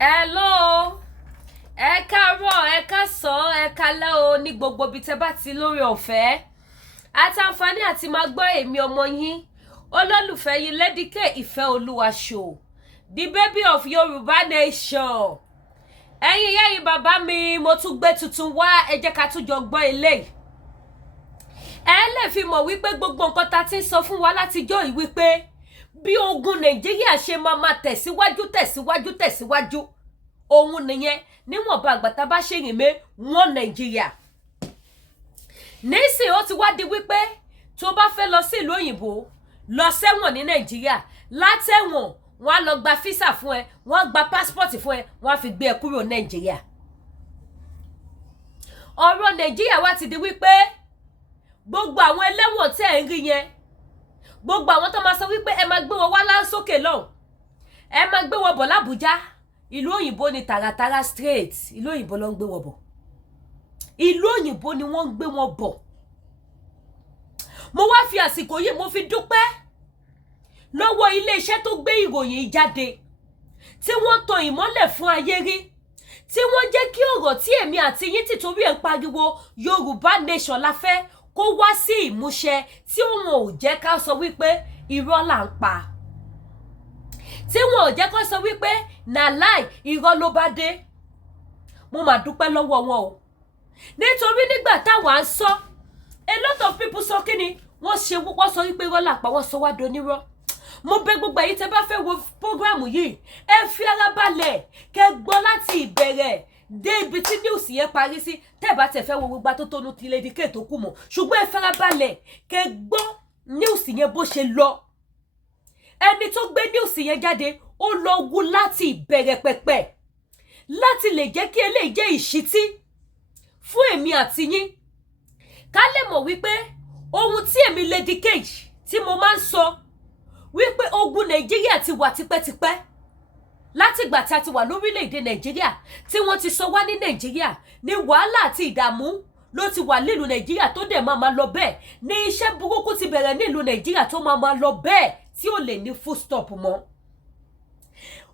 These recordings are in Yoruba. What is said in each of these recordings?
Hello, ẹ káàárọ̀, ẹ káàsán, ẹ kálẹ́ o ní gbogbo ibi tẹ́ bá ti lórí ọ̀fẹ́. Àtàǹfààní àti máa gbọ́ èmi ọmọ yín, olólùfẹ́ yín Lady K Ìfẹ́olúwa show, the baby of Yorùbá nation. Ẹ̀yin ìyá yìí bàbá mi, mo tún gbé tuntun wá, ẹ jẹ́ ká tún jọ gbọ́ eléyìí. Ẹ lè fi mọ̀ wípé gbogbo nǹkan tá ti ń sọ fún wa látijọ́ yìí wípé bí ogun Nàìjíríà ṣe máa tẹ̀síwájú ohun nìyẹn níwọ̀nba àgbà tá bá ṣe rìn mé wọn Nàìjíríà. Nísìn ó ti wá di wípé tó bá fẹ́ lọ sí ìlú òyìnbó lọ ṣẹ̀wọ̀n ní Nàìjíríà, látẹ̀wọ̀n wọ́n á lọ gba físà fún ẹ, wọ́n á gba passport fún ẹ, wọ́n á fi gbé ẹ kúrò Nàìjíríà. Ọ̀rọ̀ Nàìjíríà wá ti di wípé gbogbo àwọn ẹlẹ́wọ̀n tí ẹ ń rí yẹn, gbogbo àwọn tó máa sọ wípé ẹ máa gbé wọn wá lásòkè lọ́hùn, ẹ máa gbé wọn bọ̀ l'Àbújá, ìlú òyìnbó ni tààràtàrà straight, ìlú òyìnbó ló ń gbé wọn bọ̀, ìlú òyìnbó ni wọ́n ń gbé wọn bọ̀. Mo wá fi àsìkò yìí mo fi dúpẹ́ lọ́wọ́ iléeṣẹ́ tó gbé ìròyìn jáde, tí wọ́n tan ìmọ́lẹ̀ fún ayé rí, tí wọ́n jẹ́ kí ọ̀rọ̀ tí èmi àti yín tìtorí ẹ̀ ń pariwo Yorùbá nation la fẹ́ kó wá sí ìmúṣẹ, tí wọn ò jẹ́ ká sọ wípé irọ́ là ń pa, tí wọn ò jẹ́ ká sọ wípé nàláì irọ́ ló bá dé. Mo mà dúpẹ́ lọ́wọ́ wọn o, nítorí nígbà táwa ń sọ, a lot of people sọ kí ni wọ́n sọ wípé irọ́ là pa, wọ́n sọ wá donírọ́. Mo bẹ̀ gbogbo èyí tẹ́ bá fẹ́ wo program yìí, ẹ fi ara balẹ̀ kẹ́ gbọ́ láti ìbẹ̀rẹ̀ dé ibi tí news yẹn parí sí, tẹ́ bá tẹ́ fẹ́ wo gbogbo tó tónú ti Lady K tó kù mọ́, ṣùgbọ́n ẹ fara balẹ̀ kẹ́ gbọ́ news yẹn bó ṣe lọ. Ẹni tó gbé news yẹn jáde ó lọ wú láti ìbẹ̀rẹ̀ pẹ̀pẹ̀ láti lè jẹ́ kí eléyìí jẹ́ ìṣítí fún èmi àti yín, ká lè mọ̀ wípé ohun tí èmi Lady K tí mo máa ń sọ wípé ogun Nàìjíríà ti wà tipẹ́tipẹ́, látìgbà tí a ti wà lórílẹ̀-èdè Nàìjíríà, tí wọ́n ti sọ wá ní Nàìjíríà, ní wàhálà àti ìdààmú ló ti wà nílùú Nàìjíríà tó dẹ̀ máa lọ bẹ́ẹ̀, ní iṣẹ́ burúkú ti bẹ̀rẹ̀ nílùú Nàìjíríà tó máa lọ bẹ́ẹ̀ tí ò lè ní full stop mọ́.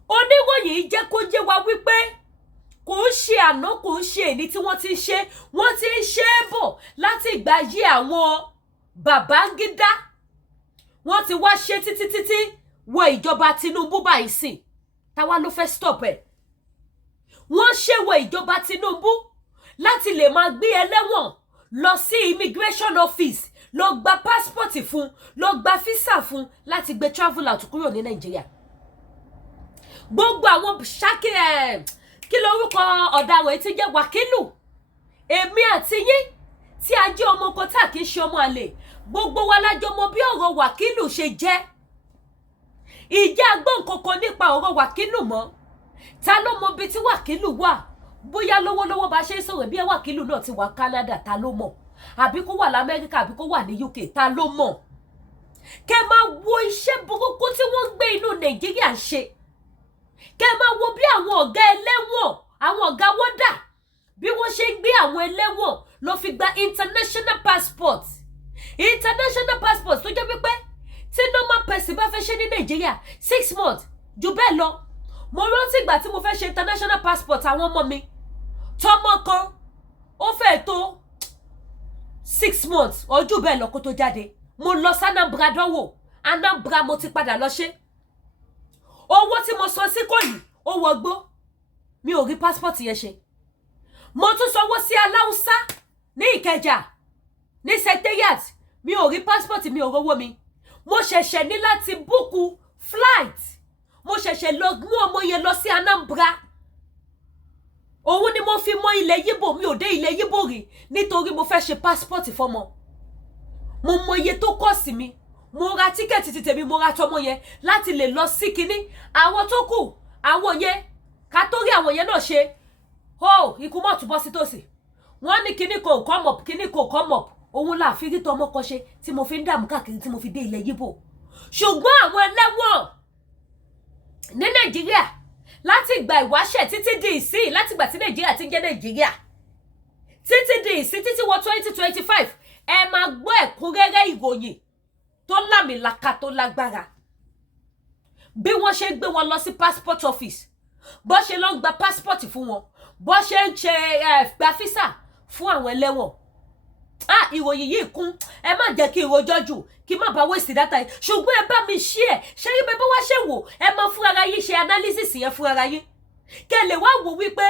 Oníròyìn jẹ́ kó yé wa wípé kò ń ṣe àná, kò ń ṣe èní tí wọ́n ti ń ṣe, wọ́n ti ń ṣe é bọ̀ láti ìgbà yí àwọn Babangida, wọ́n ti wá ṣe títí wọ ìjọba Tinubu báyìí sìn, táwa ló fẹ́ stop ẹ̀. Wọ́n ṣe wọ ìjọba Tinubu láti lè máa gbé ẹlẹ́wọ̀n lọ sí immigration office, lọ gba passport fún, lọ gba visa fún láti gbé travel out kúrò ní Nàìjíríà. Gbogbo àwọn ṣákì kí lórúkọ ọ̀daràn tí jẹ́ Wàkílù, èmi àti yín tí a jẹ́ ọmọ kan tá kì í ṣe ọmọ àlè, gbogbo wa lájọ mọ̀ bí ọ̀rọ̀ Wàkílù ṣe jẹ́. Ìjà gbọ́n kankan nípa ọ̀rọ̀ Wàkílù mọ́, ta ló mọ̀ bí tí Wàkílù wà? Bóyá lọ́wọ́lọ́wọ́ bá ṣe ń sọ̀rọ̀ bí Wàkílù náà ti wà Canada, ta ló mọ̀? Àbí kó wà l'Amẹ́ríkà, àbí kó wà ní UK, ta ló mọ̀? Kẹ́ máa wo iṣẹ́ burúkú tí wọ́n gbé inú Nàìjíríà ṣe, kẹ́ máa wo bí àwọn ọ̀gá ẹlẹ́wọ̀n, àwọn ọ̀gá wọ́dà, bí wọ́n ṣe gbé àwọn ẹlẹ́wọ̀n lọ fi gba international passport tó jẹ́ wípé tí normal person bá fẹ́ ṣe ní Nàìjíríà 6 months jù bẹ́ẹ̀ lọ. Mo rántí ìgbà tí mo fẹ́ ṣe international passport àwọn ọmọ mi, tọmọ kan ó fẹ́ tó 6 months ó jù bẹ́ẹ̀ lọ kó tó jáde. Mo lọ sí Anambra dánwò, Anambra mo ti padà lọ ṣe. Owó tí mo sọ sí Ìkòyí ó wọgbó, mi ò rí passport yẹn ṣe. Mo tún sanwó sí Aláùsá ní Ìkẹjà ní secretariat, mi ò rí passport, mi ò rówó mi. Mo ṣẹ̀ṣẹ̀ ní láti búùkù flight, mo ṣẹ̀ṣẹ̀ lọ mú ọmọ yẹn lọ sí Anambra. Òun ni mo fi mọ ilẹ̀ Yíbò, mi ò dé ilẹ̀ Yíbò rí nítorí mo fẹ́ ṣe passport fọ́mọ. Mo mọ iye tó cost mi, mo ra tíkẹ́ẹ̀tì ti tèmi, mo ra tọmọ yẹn láti lè lọ sí kinní. Àwọn tó kù, àwọn yẹn ká tó rí àwọn yẹn náà ṣe, ikú mọ̀ túbọ̀ sí tòsí. Wọ́n ní kinní kò come up, kinní kò come up. Òun là fi rí tọmọ kan ṣe tí mo fi ń dààmú káàkiri tí mo fi dé ilẹ̀ Yíbò. Ṣùgbọ́n àwọn ẹlẹ́wọ̀n ní Nàìjíríà láti ìgbà ìwáṣẹ̀ títí di ìsìn, láti ìgbà tí Nàìjíríà ti ń jẹ́ Nàìjíríà títí di ìsìn, títí wọ 2025, ẹ máa gbọ́ ẹ̀kúnrẹ́rẹ́ ìròyìn tó lámìlaka tó lágbára bí wọ́n ṣe gbé wọn lọ sí passport office, bó ṣe lọ ń gba passport fún wọn, bó ṣe ń ṣe gba visa fún àwọn ẹlẹ́wọ̀n. Ìròyìn yìí kún, ẹ má jẹ́ kí n rojọ́ jù kí má bá waste data yìí, ṣùgbọ́n ẹ bá mi share ṣé rí bẹ́ẹ̀ bá wá ṣe wò, ẹ máa fún ara yín ṣe analysis yẹn fún ara yín kẹ́ lè wá wò wípé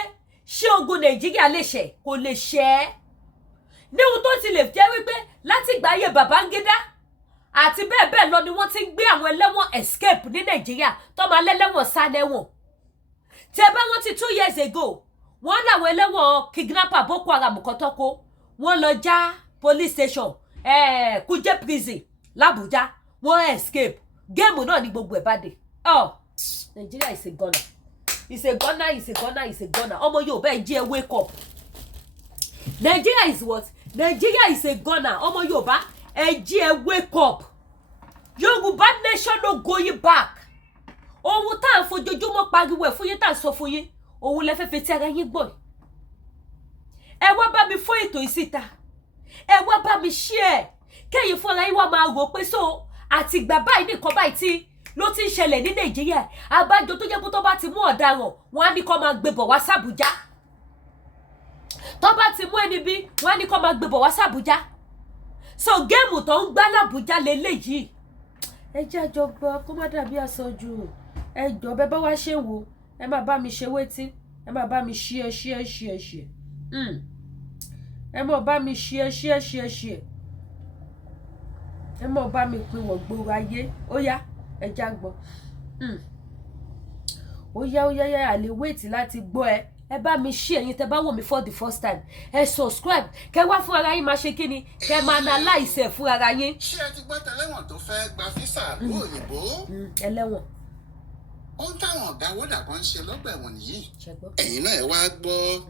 ṣé ogun Nàìjíríà lè ṣẹ kò lè ṣẹ ní ohun tó ti lè jẹ́ wípé láti ìgbà ayé Babangida àti bẹ́ẹ̀ bẹ́ẹ̀ lọ ni wọ́n ti ń gbé àwọn ẹlẹ́wọ̀n escape ní Nàìjíríà tó máa lẹ́lẹ́wọ̀n sá lẹ́wọ̀n. Tẹ́ bá rántí 2 years ago wọ́n láwọn ẹlẹ́wọ̀n kidnapper Boko Haram kọ́tọ́kọ́ wọ́n lọ já police station Kuje prison l'Abuja, wọ́n escape. Game náà ni gbogbo ẹ̀ bá dé. Nigeria is a gunner. It's a gunner, it's a gunner, it's a gunner. Ọmọ Yorùbá ẹ jí ẹ wake up. Nigeria is what? Nigeria is a gunner. Ọmọ Yorùbá ẹ jí ẹ wake up. Yorùbá nation no going back. Ohun tá ń fojoojúmọ́ pariwo ẹ̀ fún yín tá ń sọ fún yín. Ohun lẹ fẹ́ fi ti ara yín gbọ́. Ẹ wá bá mi fún ètò ìsíta. Ẹ wá bá mi share. Kẹ́yìn fúnra yín wá máa rò pé so àtìgbà báyìí nìkan báyìí tí ló ti ń ṣẹlẹ̀ ní Nàìjíríà. Àbájọ tó jẹ́ pé tó bá ti mú ọ̀daràn wọ́n á ní kó máa gbé bọ̀ wá s'Àbújá. Tó bá ti mú ẹni bí wọ́n á ní kó máa gbé bọ̀ wá s'Àbújá. So géèmù tó ń gbá l'Àbújá leléyìí. Ẹ jẹ́ àjọ gbọ́ kó má dàbí àsọjù. Ẹ jọ̀ọ́ bẹ́ bá wá ṣe wò ẹ má bá mi ṣe wétí. Ẹ má bá mi share. Ẹ má bá mi share. Ẹ má bá mi pín wọ̀ gbòòrò ayé. Ó yá ẹ já gbọ́. Ó yá àlè wait láti gbọ́ ẹ. Ẹ bá mi share yín tẹ́ bá wò mí for the first time. Ẹ subscribe. Kẹ́ wá fún ara yín máa ṣe kíni. Kẹ́ máa analyze ẹ fún ara yín. Ṣé ẹ ti gbọ́ tẹ́lẹ̀wọ̀n tó fẹ́ gba físà ìlú òyìnbó? Ẹlẹ́wọ̀n. Ohun táwọn ọ̀gá wọ́dà kan ń ṣe lọ́gbà ẹ̀wọ̀n nìyí. Ẹ̀yin náà ẹ wá gbọ́.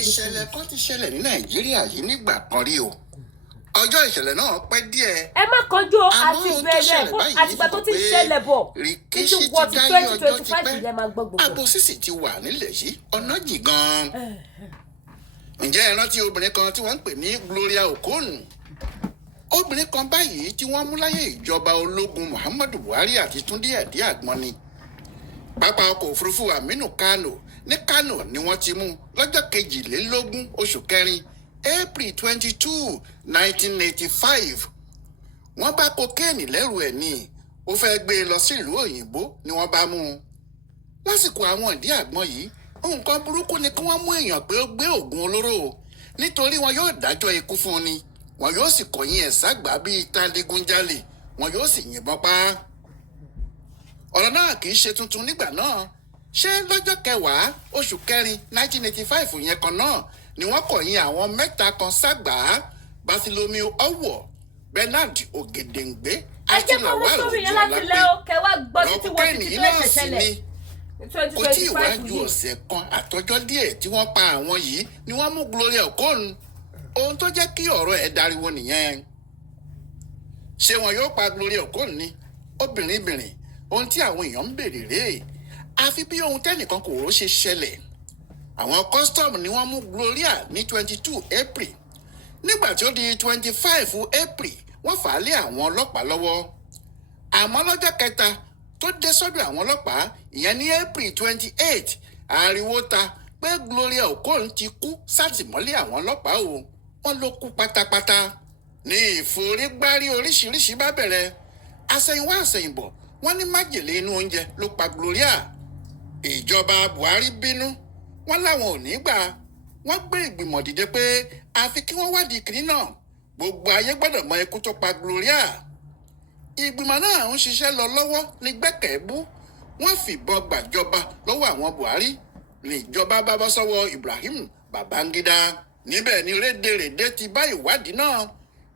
Ìṣẹ̀lẹ̀ kan ti ṣẹlẹ̀ ní Nàìjíríà yìí nígbà kan rí o. Ọjọ́ ìṣẹ̀lẹ̀ náà pẹ́ díẹ̀. Ẹ má kánjú o àti bẹ̀rẹ̀ àtìgbà tó ti ṣẹlẹ̀ bọ̀. Rìkíṣí ti dáyé ọjọ́ ti pẹ́. Àbòsísì ti wà nílẹ̀ yìí, ọ̀nà jì gan-an. Ǹjẹ́ ẹ rántí obìnrin kan tí wọ́n ń pè ní Gloria Okonu? Obìnrin kan báyìí tí wọ́n mú láyé ìjọba ológun Muhammadu Buhari àti Túndé Ẹ̀dí Àgbọn ni. Pápá ọkọ̀ òfurufú Aminu Kano ní Kano ni wọ́n ti mú lọ́jọ́ 22 oṣù kẹrin April 22, 1985. Wọ́n bá kokéènì lẹ́rù ẹ̀ ní ó fẹ́ gbé e lọ sí ìlú òyìnbó ni wọ́n bá mú un. Lásìkò àwọn Ìdí Àgbọn yìí nǹkan burúkú ni kí wọ́n mú èèyàn pé ó gbé oògùn olóró nítorí wọn yóò dájọ́ ikú fún un ni wọn yóò sì kọ̀yìn ẹ̀ ságbà bíi tadigunjalè wọn yóò sì yìnbọn pa á. Ọ̀rọ̀ náà kì í ṣe tuntun nígbà náà. Ṣé lọ́jọ́ 10 oṣù kẹrin 1985 yẹn kan náà ni wọ́n kọ̀yìn àwọn mẹ́ta kan ságbà Bartholomew Ọwọ̀, Bernard Ògèdèǹgbé àti Lawal Ojúọlápé. Lọ́kùnkẹ́ni yìí náà sì ni kò tí ì wá ju ọ̀sẹ̀ kan àtọjọ́ díẹ̀ tí wọ́n pa àwọn yìí ni wọ́n mú Gloria Okonu. Ohun tó jẹ́ kí ọ̀rọ̀ ẹ̀ dariwo nìyẹn. Ṣé wọn yóò pa Gloria Okonu ni? Obìnrin ohun tí àwọn èèyàn ń béèrè rèé. Àfi bí ohun tẹ́nìkan kò rò ṣe ṣẹlẹ̀. Àwọn custom ni wọ́n mú Gloria ní 22 April. Nígbà tí ó di 25 April wọ́n fà á lé àwọn ọlọ́pàá lọ́wọ́. Àmọ́ lọ́jọ́ kẹta tó dé sọ́dọ̀ àwọn ọlọ́pàá ìyẹn ní April 28 ariwo ta pé Gloria Okonu ti kú sátìmọ́lé àwọn ọlọ́pàá o. Wọ́n ló kú pátápátá. Ní ìforígbárí oríṣiríṣi bá bẹ̀rẹ̀. Àsẹ̀yìnwá àsẹ̀yìnbọ̀ wọ́n ní májèlé inú oúnjẹ ló pa Gloria. Ìjọba Buhari bínú. Wọ́n láwọn ò ní gbà. Wọ́n gbé ìgbìmọ̀ dìde pé àfi kí wọ́n wádìí kìnní náà. Gbogbo ayé gbọ́dọ̀ mọ ikú tó pa Gloria. Ìgbìmọ̀ náà ń ṣiṣẹ́ lọ lọ́wọ́ ní gbẹ́kẹ̀bú. Wọ́n fìbọn gbàjọba lọ́wọ́ àwọn Buhari. Níjọba bá bọ́ sọ́wọ́ Ibrahim Babangida. Níbẹ̀ ni rédèrèdè ti bá ìwádìí náà.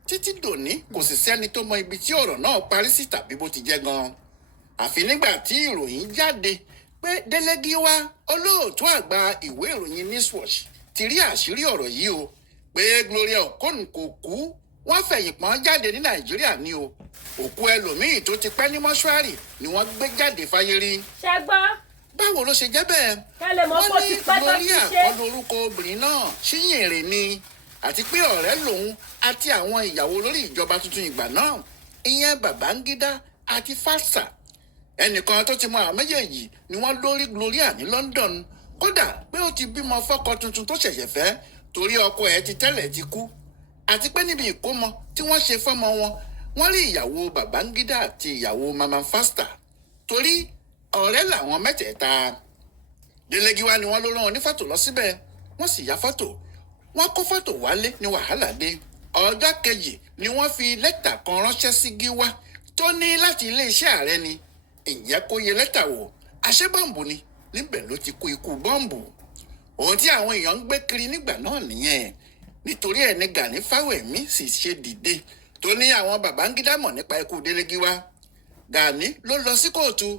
Títí dòní kò sì sẹ́ni tó mọ ibi tí ọ̀rọ̀ náà parí sí tàbí bó ti jẹ́ gan. Àfi nígbà tí ìròyìn jáde pé Délé Gíwá olóòtú àgbà ìwé ìròyìn Newswatch ti rí àṣírí ọ̀rọ̀ yìí o pé Gloria Okonu kò kú wọ́n fẹ̀yìn pọ́n jáde ní Nàìjíríà ni o. Òkú ẹlòmíì tó ti pẹ́ ní mọ́ṣúárì ni wọ́n gbé jáde fáyé rí. Ṣé gbọ́? Báwo ló ṣe jẹ́ bẹ́ẹ̀? Wọ́n ní Gloria kọ́ lórúkọ obìnrin náà Ṣíyìnrè ni àti pé ọ̀rẹ́ lòun àti àwọn ìyàwó lórí ìjọba tuntun ìgbà náà ìyẹn Babangida àti Fasa. ẹnìkan tó ti mọ àwọn méjèèjì ni wọ́n lórí Gloria ní London, kódà pé ó ti bímọ fọ́kọ tuntun tó ṣẹ̀ṣẹ̀ fẹ́ torí ọkọ ẹ̀ ti tẹ́lẹ̀ ti kú, àti pé níbi ìkómọ tí wọ́n ṣe fọ́mọ wọn wọ́n rí ìyàwó Babangida àti ìyàwó Mama Fasta torí ọ̀rẹ́ làwọn mẹ́tẹ̀ẹ̀ta. Delegiwa ni wọ́n ló rán onífọ́tò lọ síbẹ̀, wọ́n sì ya fọ́tò, wọ́n kó fọ́tò wálé ní wàhálà dé. Ọjọ́ kejì ni wọ́n fi lẹ́tà kan ránṣẹ́ sí Gíwá tó ní láti iléeṣẹ́ ààrẹ ni. Ǹjẹ́ kó yẹ lẹ́tà wò? Àṣé bọ́ǹbù ni, níbẹ̀ ló ti kú ikú bọ́ǹbù. Ohun tí àwọn èèyàn ń gbé kiri nígbà náà nìyẹn. Nítorí ẹ̀ ní Gani Fáwẹ̀mí sì ṣe dìde tó ní àwọn Babangida mọ̀ nípa ikú Delegiwa. Gani ló lọ sí kóòtù.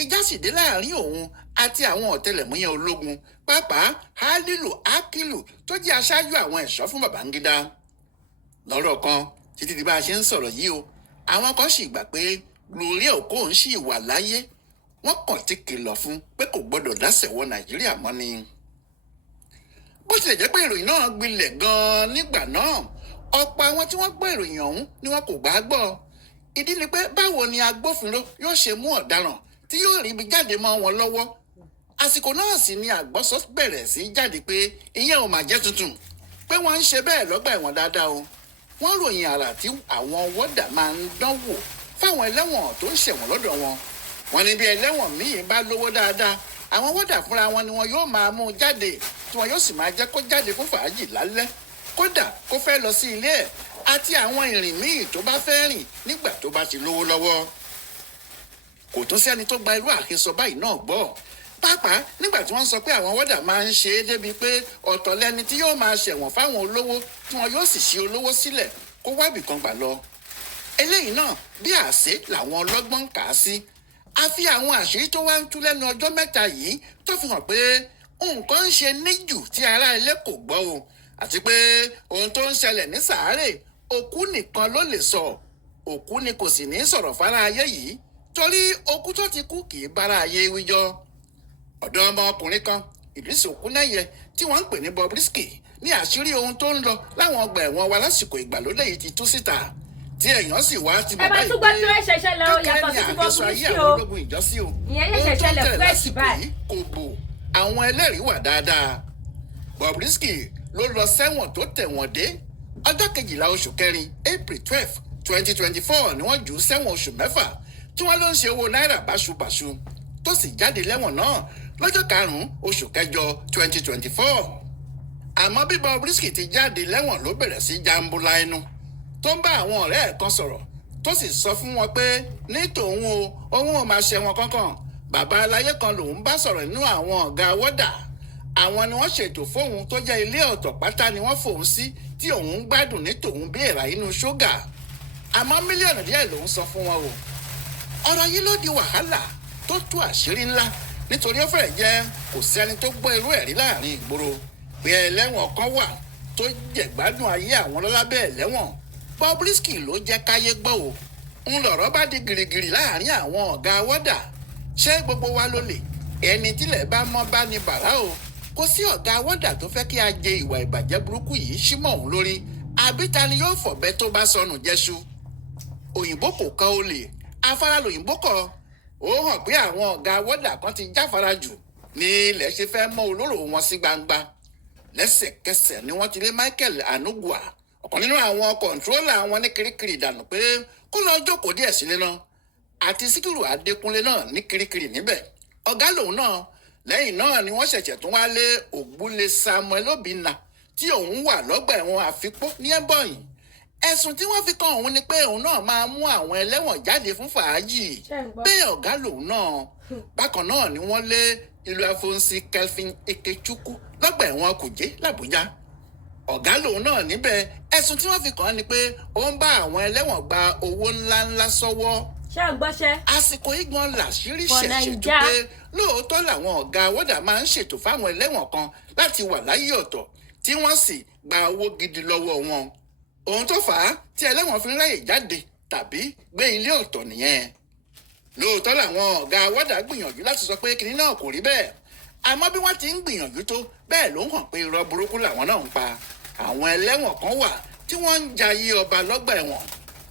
Ìjà sì dé láàrin òun àti àwọn ọ̀tẹlẹ̀múyẹ́ ológun, pàápàá Halilu Akilu tó jẹ́ aṣáájú àwọn ẹ̀ṣọ́ fún Babangida. Lọ́rọ̀ kan títí di bá a ṣe ń sọ̀rọ̀ yìí o, àwọn kan sì gbà pé Gloria Okoye sì wà láyé, wọ́n kàn ti kìlọ̀ fún pé kò gbọ́dọ̀ dásẹ̀ wọ Nàìjíríà mọ́ ni. Bó tilẹ̀ jẹ́ pé ìròyìn náà gbilẹ̀ gan-an nígbà náà, ọ̀pọ̀ àwọn tí wọ́n gbọ́ ìròyìn ọ̀hún ni wọn kò gbà á gbọ́. Ìdí ni pé báwo ni agbófinró yóò ṣe mú ọ̀daràn tí yóò rí ibi jáde mọ́ wọn lọ́wọ́. Àsìkò náà sì ni àgbọ́sọ bẹ̀rẹ̀ sí jáde pé ìyẹn ò mà jẹ́ tuntun, pé wọ́n ń ṣe bẹ́ẹ̀ lọ́gbà ẹ̀wọ̀n dáadáa o. Wọ́n ròyìn àrà tí àwọn wọ́dà máa ń dánwò fáwọn ẹlẹ́wọ̀n tó ń ṣẹ̀wọ̀n lọ́dọ̀ wọn. Wọ́n ní bí ẹlẹ́wọ̀n míì bá lówó dáadáa, àwọn wọ́dà fúnra wọn ni wọn yóò máa mú jáde tí wọn yóò sì máa jẹ́ kó jáde fún fàájì lálẹ́, kódà kó fẹ́ lọ sí ilé ẹ̀ àti àwọn ìrìn míì tó bá fẹ́ rìn nígbà tó bá ti lówó lọ́wọ́. Kò tún sẹ́ni tó gba irú àhesọ báyìí náà gbọ́. Pàápàá nígbà tí wọ́n sọ pé àwọn wọ́dà máa ń ṣe é débi pé ọ̀tọ̀ lẹni tí yóò máa ṣẹ̀wọ̀n fáwọn olówó tí wọn yóò sì ṣí olówó sílẹ̀ kó wábì kan gbà lọ. Eléyìí náà bí àṣé làwọn ọlọ́gbọ́n kà á sí. Àfi àwọn àṣírí tó wá ń tú lẹ́nu ọjọ́ mẹ́ta yìí tó fi hàn pé nǹkan ń ṣe níjù tí ará ilé kò gbọ́ o, àti pé ohun tó ń ṣẹlẹ̀ ní sàárè òkú nìkan ló lè sọ. Òkú ni kò sì ní sọ̀rọ̀ fárá ayé yìí torí òkú tó ti kú kì í bára ayé wíjọ́. Ọ̀dọ́ ọmọkùnrin kan Idris Okuneye tí wọ́n ń pè ní Bobrisky ní àṣírí ohun tó ń lọ láwọn ọgbà ẹ̀wọ̀n wa lásìkò ìgbàlódé yìí ti tú síta, tí èèyàn sì wá ti bàbá ìgbé kékeré ní àgbésọ ayé àwọn ológun ìjọsí o. Ohun tó ń tẹ̀lé lásìkò yìí kò bò, àwọn ẹlẹ́rìí wà dáadáa. Bobrisky ló lọ sẹ́wọ̀n tó tẹ̀wọ̀n dé. Ọjọ́ 12 oṣù kẹrin April 12, 2024 ni wọ́n jù ú sẹ́wọ̀n oṣù 6 tí wọ́n ló ń ṣe owó náírà báṣubàṣu, tó sì jáde lẹ́wọ̀n náà lọ́jọ́ 5 oṣù kẹjọ 2024. Àmọ́ bí Bobrisky ti jáde lẹ́wọ̀n ló bẹ̀rẹ̀ sí jambula ẹnu, tó ń bá àwọn ọ̀rẹ́ ẹ̀ kan sọ̀rọ̀, tó sì sọ fún wọn pé ní tòun o, òun ò máa ṣẹ̀wọ̀n kankan. Bàbá aláyé kan lòun bá sọ̀rọ̀ nínú àwọn ọ̀gá wọ́dà. Àwọn ni wọ́n ṣètò fóun tó jẹ́ ilé ọ̀tọ̀ pátá ni wọ́n fòun sí tí òun ń gbádùn ní tòun bí èèrà inú ṣúgà. Àmọ́ mílíọ̀nù díẹ̀ lòun sọ fún wọn o. Ọ̀rọ̀ yìí ló di wàhálà tó tú àṣírí ńlá, nítorí ó fẹ́rẹ̀ jẹ́ kò sẹ́ni tó gbọ́ irú ẹ̀rí láàrin ìgboro pé ẹlẹ́wọ̀n kan wà tó jẹ̀gbádùn ayé àwọn lọ́lábẹ́ ẹlẹ́wọ̀n. Bobrisky ló jẹ́ káyé gbọ́ o. Ń lọ̀rọ̀ bá di gìrìgìrì láàrin àwọn ọ̀gá wọ́dà. Ṣé gbogbo wa ló lè? Ẹni tílẹ̀ bá mọ́ bá ní bàrá o. Kò sí ọ̀gá wọ́dà tó fẹ́ kí a jẹ ìwà ìbàjẹ́ burúkú yìí símọ̀ òun lórí. Àbí ta ni yóò fọ̀bẹ tó bá sọnù jẹ́ṣu? Òyìnbó kò kọ olè, afárá lòyìnbó kọ. Ó hàn pé àwọn ọ̀gá wọ́dà kan ti jáfara jù ní ilẹ̀ ṣe fẹ́ mọ́ olóró wọn sí gbangba. Lẹ́sẹ̀kẹsẹ̀ ni wọ́n ti lé Michael Anugua, ọ̀kan nínú àwọn kọ̀ǹtrólà wọn ní Kirikiri dànù pé kó lọ jókòó díẹ̀ sílé náà, àti Síkírù Adékúnlé náà ní Kirikiri níbẹ̀. Ọ̀gá lòun náà. Lẹ́yìn náà ni wọ́n ṣẹ̀ṣẹ̀ tún wá lé Ògbúlé Samuel Obinna tí òun wà lọ́gbà ẹ̀wọ̀n Àfikpó ní Ẹ̀bọ̀nyì. Ẹ̀sùn tí wọ́n fi kan òun ni pé òun náà máa mú àwọn ẹlẹ́wọ̀n jáde fún fàájì. Bẹ́ẹ̀ ọ̀gá lòun náà. Bákan náà ni wọ́n lé ìlú Afonsi Kelvin Ikechukwu lọ́gbà ẹ̀wọ̀n Kùjé l'Àbújá. Ọ̀gá lòun náà níbẹ̀. Ẹ̀sùn tí wọ́n fi kàn án ni pé ó ń bá àwọn ẹlẹ́wọ̀n gba owó ńláńlá sọ́wọ́. Ṣé ń gbọ́ṣẹ́? Àsìkò igbọn làṣírí ṣẹ̀ṣẹ̀ tó pé lóòótọ́ làwọn ọ̀gá wọ́dà máa ń ṣètò fáwọn ẹlẹ́wọ̀n kan láti wà láyé ọ̀tọ̀ tí wọ́n sì gba owó gidi lọ́wọ́ wọn. Ohun tó fà á tí ẹlẹ́wọ̀n fi ń ráyè jáde tàbí gbé ilé ọ̀tọ̀ nìyẹn. Lóòótọ́ làwọn ọ̀gá wọ́dà gbìyànjú láti sọ pé kinní náà kò rí bẹ́ẹ̀. Àmọ́ bí wọ́n ti ń gbìyànjú tó bẹ́ẹ̀ ló ń hàn pé irọ́ burúkú làwọn náà ń pa. Àwọn ẹlẹ́wọ̀n kan wà tí wọ́n ń jayé ọba lọ́gbà ẹ̀wọ̀n.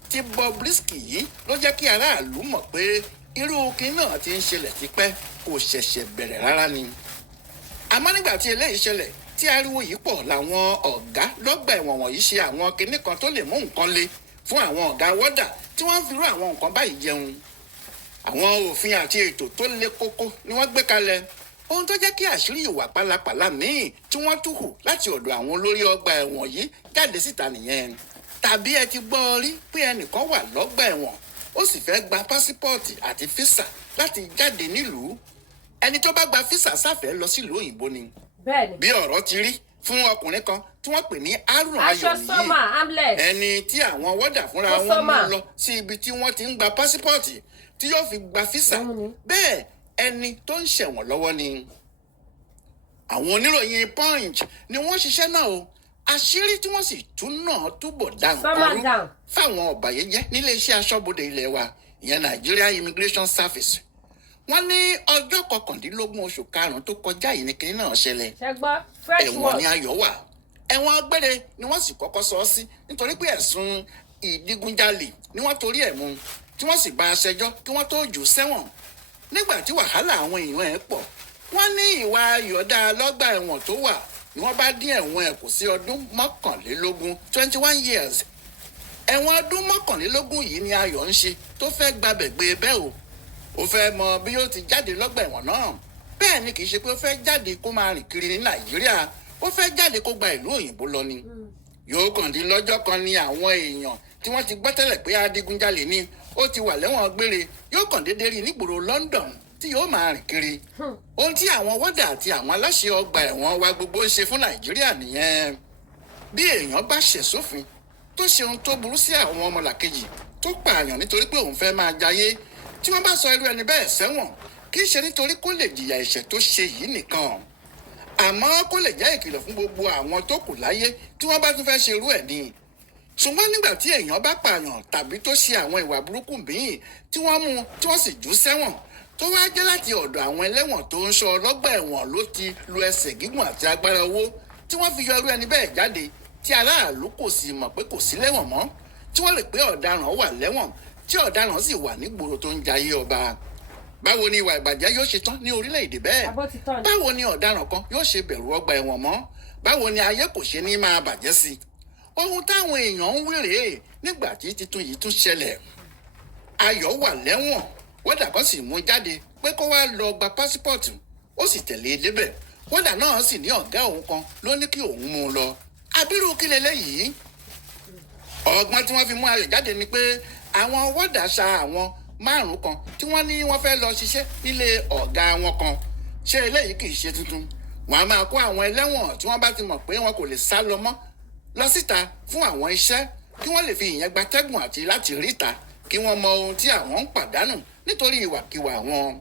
Tí Bobrisky yìí ló jẹ́ kí aráàlú mọ̀ pé irú kí náà ti ń ṣẹlẹ̀ tipẹ́ kò ṣẹ̀ṣẹ̀ bẹ̀rẹ̀ rárá ni. àmọ́ nígbà tí eléyìí ṣẹlẹ̀ tí ariwo yìí pọ̀ làwọn ọ̀gá lọ́gbà ẹ̀wọ̀n wọ̀nyí ṣe àwọn kinní kan tó lè mú nǹkan le fún àwọn ọ̀gá wọ́dà tí wọ́n ń fi rú àwọn nǹkan báyìí jẹun. àwọn òfin àti ètò tó le kókó ni wọ́n gbé kalẹ̀ ohun tó jẹ́ kí àṣírí ìwà pálapàla míì tí wọ́n tú hù láti ọ̀dọ̀ àwọn olórí ọgbà ẹ̀wọ̀n yìí jáde síta nìyẹn. tàbí ẹ ti gbọ́ rí pé ẹnìkan wà lọ́gbà ẹ̀wọ̀n ó sì fẹ́ gba pásípọ̀ọ̀tì àti físà láti jáde nílùú. ẹni tó bá gba físà sáfẹ́ lọ sílùú òyìnbó ni. bí ọ̀rọ̀ ti rí fún ọkùnrin kan tí wọ́n pè ní Haruna Ayọ̀ nìyí ẹni tí àwọn wọ́dà fúnra wọn mú lọ sí ibi tí wọ́n ti ń gba pásípọ̀ọ̀tì tí yóò fi gba físà bẹ́ẹ̀ ẹni tó ń ṣẹ̀wọ̀n lọ́wọ́ ni. àwọn oníròyìn Punch ni wọ́n ṣiṣẹ́ náà o àṣírí tí wọ́n sì tún náà túbọ̀ dáhùn kọrú fáwọn ọ̀bàyéjẹ́ nílé iṣẹ́ aṣọ́bodè ilé wa ìyẹn Nigeria Immigration Service. wọ́n ní ọjọ́ 19 oṣù karùn-ún tó kọjá yìí ní kinní náà ṣẹlẹ̀. ẹ̀wọ̀n ni Ayọ̀ wà ẹ̀wọ̀n gbére ni wọ́n sì kọ́kọ́ sọ ọ́ sí nítorí pé ẹ̀sùn ìdigunjalè ni wọ́n torí ẹ̀ mú tí wọ́n sì bá a ṣẹjọ́ kí wọ́n tó jù sẹ́wọ̀n. nígbà tí wàhálà àwọn èèyàn ẹ̀ pọ̀ wọ́n ní ìwà Ayọ̀dá lọ́gbà ẹ̀wọ̀n tó wà ni wọ́n bá dín ẹ̀wọ̀n ẹ̀ kù sí ọdún 21 years. ẹ̀wọ̀n ọdún 21 yìí ni Ayọ̀ ń ṣe tó fẹ́ gbabẹ̀ gbé bẹ́ẹ̀ o. ó fẹ́ mọ bí ó ti jáde lọ́gbà ẹ̀wọ̀n náà bẹ́ẹ̀ ni kì í ṣe pé ó fẹ́ jáde kó máa rìn kiri ní Nàìjíríà ó fẹ́ jáde kó gba ìlú òyìnbó lọ ni. yóò kàn dín lọ́jọ́ kan ni àwọn èèyàn tí wọ́n ti gbọ́ tẹ́lẹ̀ pé adigunjalè ni ó ti wà lẹ́wọ̀n gbére yóò kàn déédéé rí nígboro London tí yóò máa rìn kiri. ohun tí àwọn wọ́dà àti àwọn aláṣẹ ọgbà ẹ̀wọ̀n wa gbogbo ń ṣe fún Nàìjíríà nìyẹn. bí èèyàn bá ṣẹ̀ sófin tó ṣe ohun tó burú sí àwọn ọmọlàkejì tó pààyàn nítorí pé òun fẹ́ máa jayé tí wọ́n bá sọ irú ẹni bẹ́ẹ̀ sẹ́wọ̀n kì í ṣe nítorí kó lè jìyà ẹ̀ṣẹ̀ tó ṣe yìí nìkan àmọ́ kó lè jẹ́ ìkìlọ̀ fún gbogbo àwọn tó kù láyé tí wọ́n bá tún fẹ́ ṣe irú ẹ̀ ni. ṣùgbọ́n nígbà tí èèyàn bá pààyàn tàbí tó ṣe àwọn ìwà burúkú míì tí wọ́n mú tí wọ́n sì jù sẹ́wọ̀n tó wá jẹ́ láti ọ̀dọ̀ àwọn ẹlẹ́wọ̀n tó ń ṣọ́ ọlọ́gbà ẹ̀wọ̀n ló ti lu ẹsẹ̀ gígùn àti agbára owó tí wọ́n fi yọ irú ẹni bẹ́ẹ̀ jáde tí aráàlú kò sì mọ̀ pé kò sí lẹ́wọ̀n mọ́ tí wọ́n lè pé ọ̀daràn wà lẹ́wọ̀n tí ọ̀daràn sì wà nígboro tó ń jayé ọba. báwo ni ìwà ìbàjẹ́ yóò ṣe tán ní orílẹ̀-èdè bẹ́ẹ̀? báwo ni ọ̀daràn kan yóò ṣe bẹ̀rù ọgbà ẹ̀wọ̀n mọ́? báwo ni ayé kò ṣe ní máa bàjẹ́ sí i? ohun táwọn èèyàn ń wí rèé nígbà tí titun yìí tún ṣẹlẹ̀. Ayọ̀ wà lẹ́wọ̀n wọ́dà kan sì mú jáde pé kó wá lọ gba pásípọ̀tù ó sì tẹ̀lé e débẹ̀ wọ́dà náà sì ní ọ̀gá òun kan ló ní kí òun mú un lọ. abirú kí leléyìí? ọgbọ́n tí wọ́n fi mú Ayọ̀ jáde ni pé àwọn wọ́dà ṣa àwọn 5 kan tí wọ́n ní wọ́n fẹ́ lọ ṣiṣẹ́ nílé ọ̀gá wọn kan. ṣé eléyìí kì í ṣe tuntun? wọ́n á máa kó àwọn ẹlẹ́wọ̀n tí wọ́n bá ti mọ̀ pé wọn kò lè sá lọ mọ́ lọ síta fún àwọn iṣẹ́ kí wọ́n lè fi ìyẹn gbatẹ́gùn àti láti ríta kí wọ́n mọ ohun tí àwọn ń pàdánù nítorí ìwàkiwà wọn.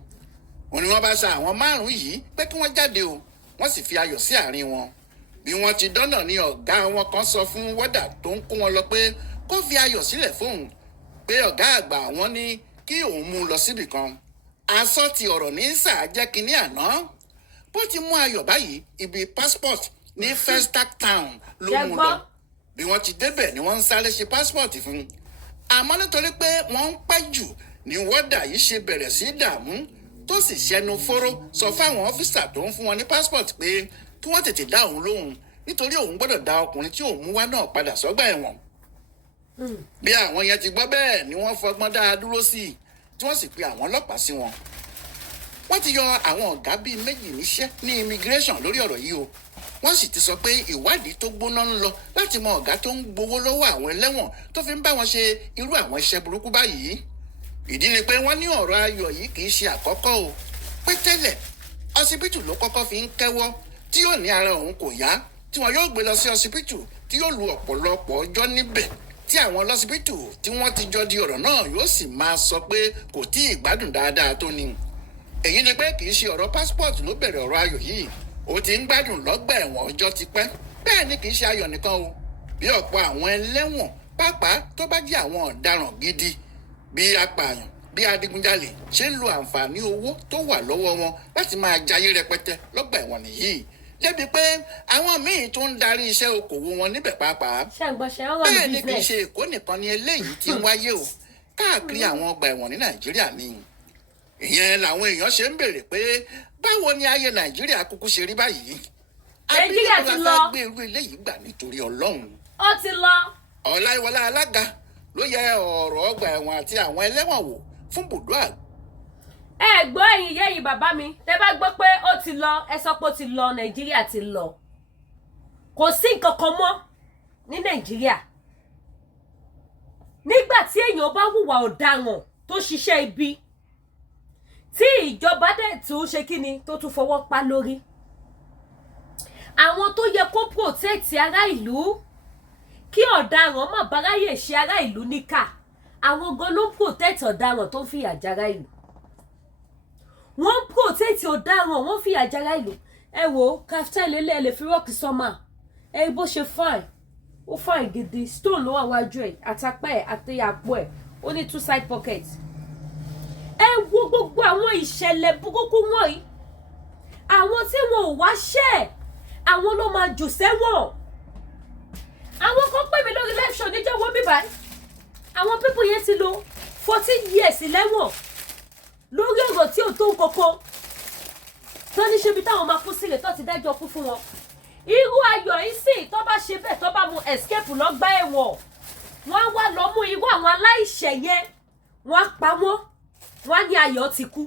òun ni wọ́n bá ṣa àwọn 5 yìí pé kí wọ́n jáde o wọ́n sì fi Ayọ̀ sí àárín wọn. bí wọ́n ti dọ́nà ni ọ̀gá wọn kan sọ fún wọ́dà tó ń kó wọn lọ pé kó fi Ayọ̀ sílẹ̀ fóun pé ọ̀gá àgbà wọn ní kí òun mú un lọ síbì kan. asọ́ ti ọ̀rọ̀ ní sáà jẹ́ kínní àná. bó ti mú Ayọ̀ báyìí ibi passport ní Festac Town ló mú lọ. bí wọ́n ti débẹ̀ ni wọ́n ń sáré ṣe passport fún un. àmọ́ nítorí pé wọ́n ń pẹ́ jù ni wọ́dà yìí ṣe bẹ̀rẹ̀ sí dààmú tó sì ṣẹnu fóró sọ fáwọn ọ́fíìsà tó ń fún wọn ní passport pé kí wọ́n tètè dá òun lóhùn nítorí òun gbọ́dọ̀ dá ọkùnrin tí òun mú wá náà padà sọ́gbà ẹ̀wọ̀n. bí àwọn yẹn ti gbọ́ bẹ́ẹ̀ ni wọ́n fọgbọ́n dá a dúró sí i tí wọ́n sì pe àwọn ọlọ́pàá sí wọn. wọ́n ti yọ àwọn ọ̀gá bíi 2 níṣẹ́ ní immigration lórí ọ̀rọ̀ yìí o. wọ́n sì ti sọ pé ìwádìí tó gbóná ń lọ láti mọ ọ̀gá tó ń gbowó lọ́wọ́ àwọn ẹlẹ́wọ̀n tó fi ń bá wọn ṣe irú àwọn iṣẹ́ burúkú báyìí. ìdí ni pé wọ́n ní ọ̀rọ̀ Ayọ̀ yìí kì í ṣe àkọ́kọ́ o. pé tẹ́lẹ̀ ọsibítù ló kọ́kọ́ fi ń kẹ́wọ́ tí yóò ní ara òun kò yá tí wọn yóò gbé lọ sí ọsibítù tí yóò lu ọ̀pọ̀lọpọ̀ ọjọ́ níbẹ̀ tí àwọn lọ́sibítù tí wọ́n ti jọ di ọ̀rọ̀ náà yóò sì máa sọ pé kò tí ì gbádùn dáadáa tó ni. èyí ni pé kì í ṣe ọ̀rọ̀ passport ló bẹ̀rẹ̀ ọ̀rọ̀ Ayọ̀ yìí ó ti ń gbádùn lọ́gbà ẹ̀wọ̀n ọjọ́ ti pẹ́ bẹ́ẹ̀ ni kì í ṣe Ayọ̀ nìkan o bí ọ̀pọ̀ àwọn ẹlẹ́wọ̀n pàápàá tó bá jẹ́ àwọn ọ̀daràn gidi bí apààyàn bí adigunjalè ṣe ń lo àǹfààní owó tó wà lọ́wọ́ wọn láti máa jayé rẹpẹtẹ lọ́gbà ẹ̀wọ̀n nìyí débi pé àwọn míì tó ń darí iṣẹ́ okòwò wọn níbẹ̀ pàápàá bẹ́ẹ̀ ni kì í ṣe Èkó nìkan ni eléyìí ti ń wáyé o káàkiri àwọn ọgbà ẹ̀wọ̀n ní Nàìjíríà ni ìyẹn làwọn èèyàn ṣe ń béèrè pé báwo ni ayé Nàìjíríà kúkú ṣe rí báyìí. Nàìjíríà ti lọ. gbé irú eléyìí gbà nítorí Ọlọ́run. Ó ti lọ. Ọláyíwọlá alága ló yẹ ọ̀rọ̀ ọgbà ẹ̀wọ̀n àti àwọn ẹlẹ́wọ̀n wò fún bùdó àgbà. Ẹ gbọ́ ẹ̀yin yẹ́yìn bàbá mi tẹ́ bá gbọ́ pé ó ti lọ ẹ sọ pé ó ti lọ Nàìjíríà ti lọ. Kò sí nǹkan kan mọ́ ní Nàìjíríà. Nígbà tí èèyàn bá hùwà ọ̀daràn tó ṣiṣẹ́ ibi tí ìjọba dẹ̀ tún ṣe kíni tó tún fọwọ́ pa lórí. Àwọn tó yẹ kó protect ará ìlú kí ọ̀daràn má báráyè ṣe ará ìlú níkà àwọn gan ló protect ọ̀daràn tó ń fìyà jara ìlú. Wọ́n protect ọ̀daràn wọ́n fìyà jara ìlú. Ẹ wo kaftan lélẹ̀ lè fi rọ́ọ̀kì sọ́mà ẹ bó ṣe fine ó fine gidi stone ló wà wájú ẹ̀ àtàpá ẹ̀ àti àpò ẹ̀ ó ní 2 side pockets. Ẹ wo gbogbo àwọn ìṣẹ̀lẹ̀ burúkú wọ̀nyí àwọn tí wọn ò wá ṣẹ́ àwọn ló máa jù sẹ́wọ̀n. Àwọn kan pè mí lórí live show níjọ́ wọ́n bíbá àwọn pípọ̀ yẹn ti lò 14 years lẹ́wọ̀n lórí ọ̀rọ̀ tí ò tó nǹkankan tó ní ṣe bí táwọn máa kú sílẹ̀ tó ti dájọ́ kú fún wọn. Irú ayọ̀ yìí sì tó bá ṣe bẹ́ẹ̀ tó bá mu escape lọ́gbà ẹ̀wọ̀n wọ́n wá lọ mú irú àwọn aláìṣẹ̀ yẹn wọ́n pa wọ́n wọ́n ní ayọ̀ ti kú.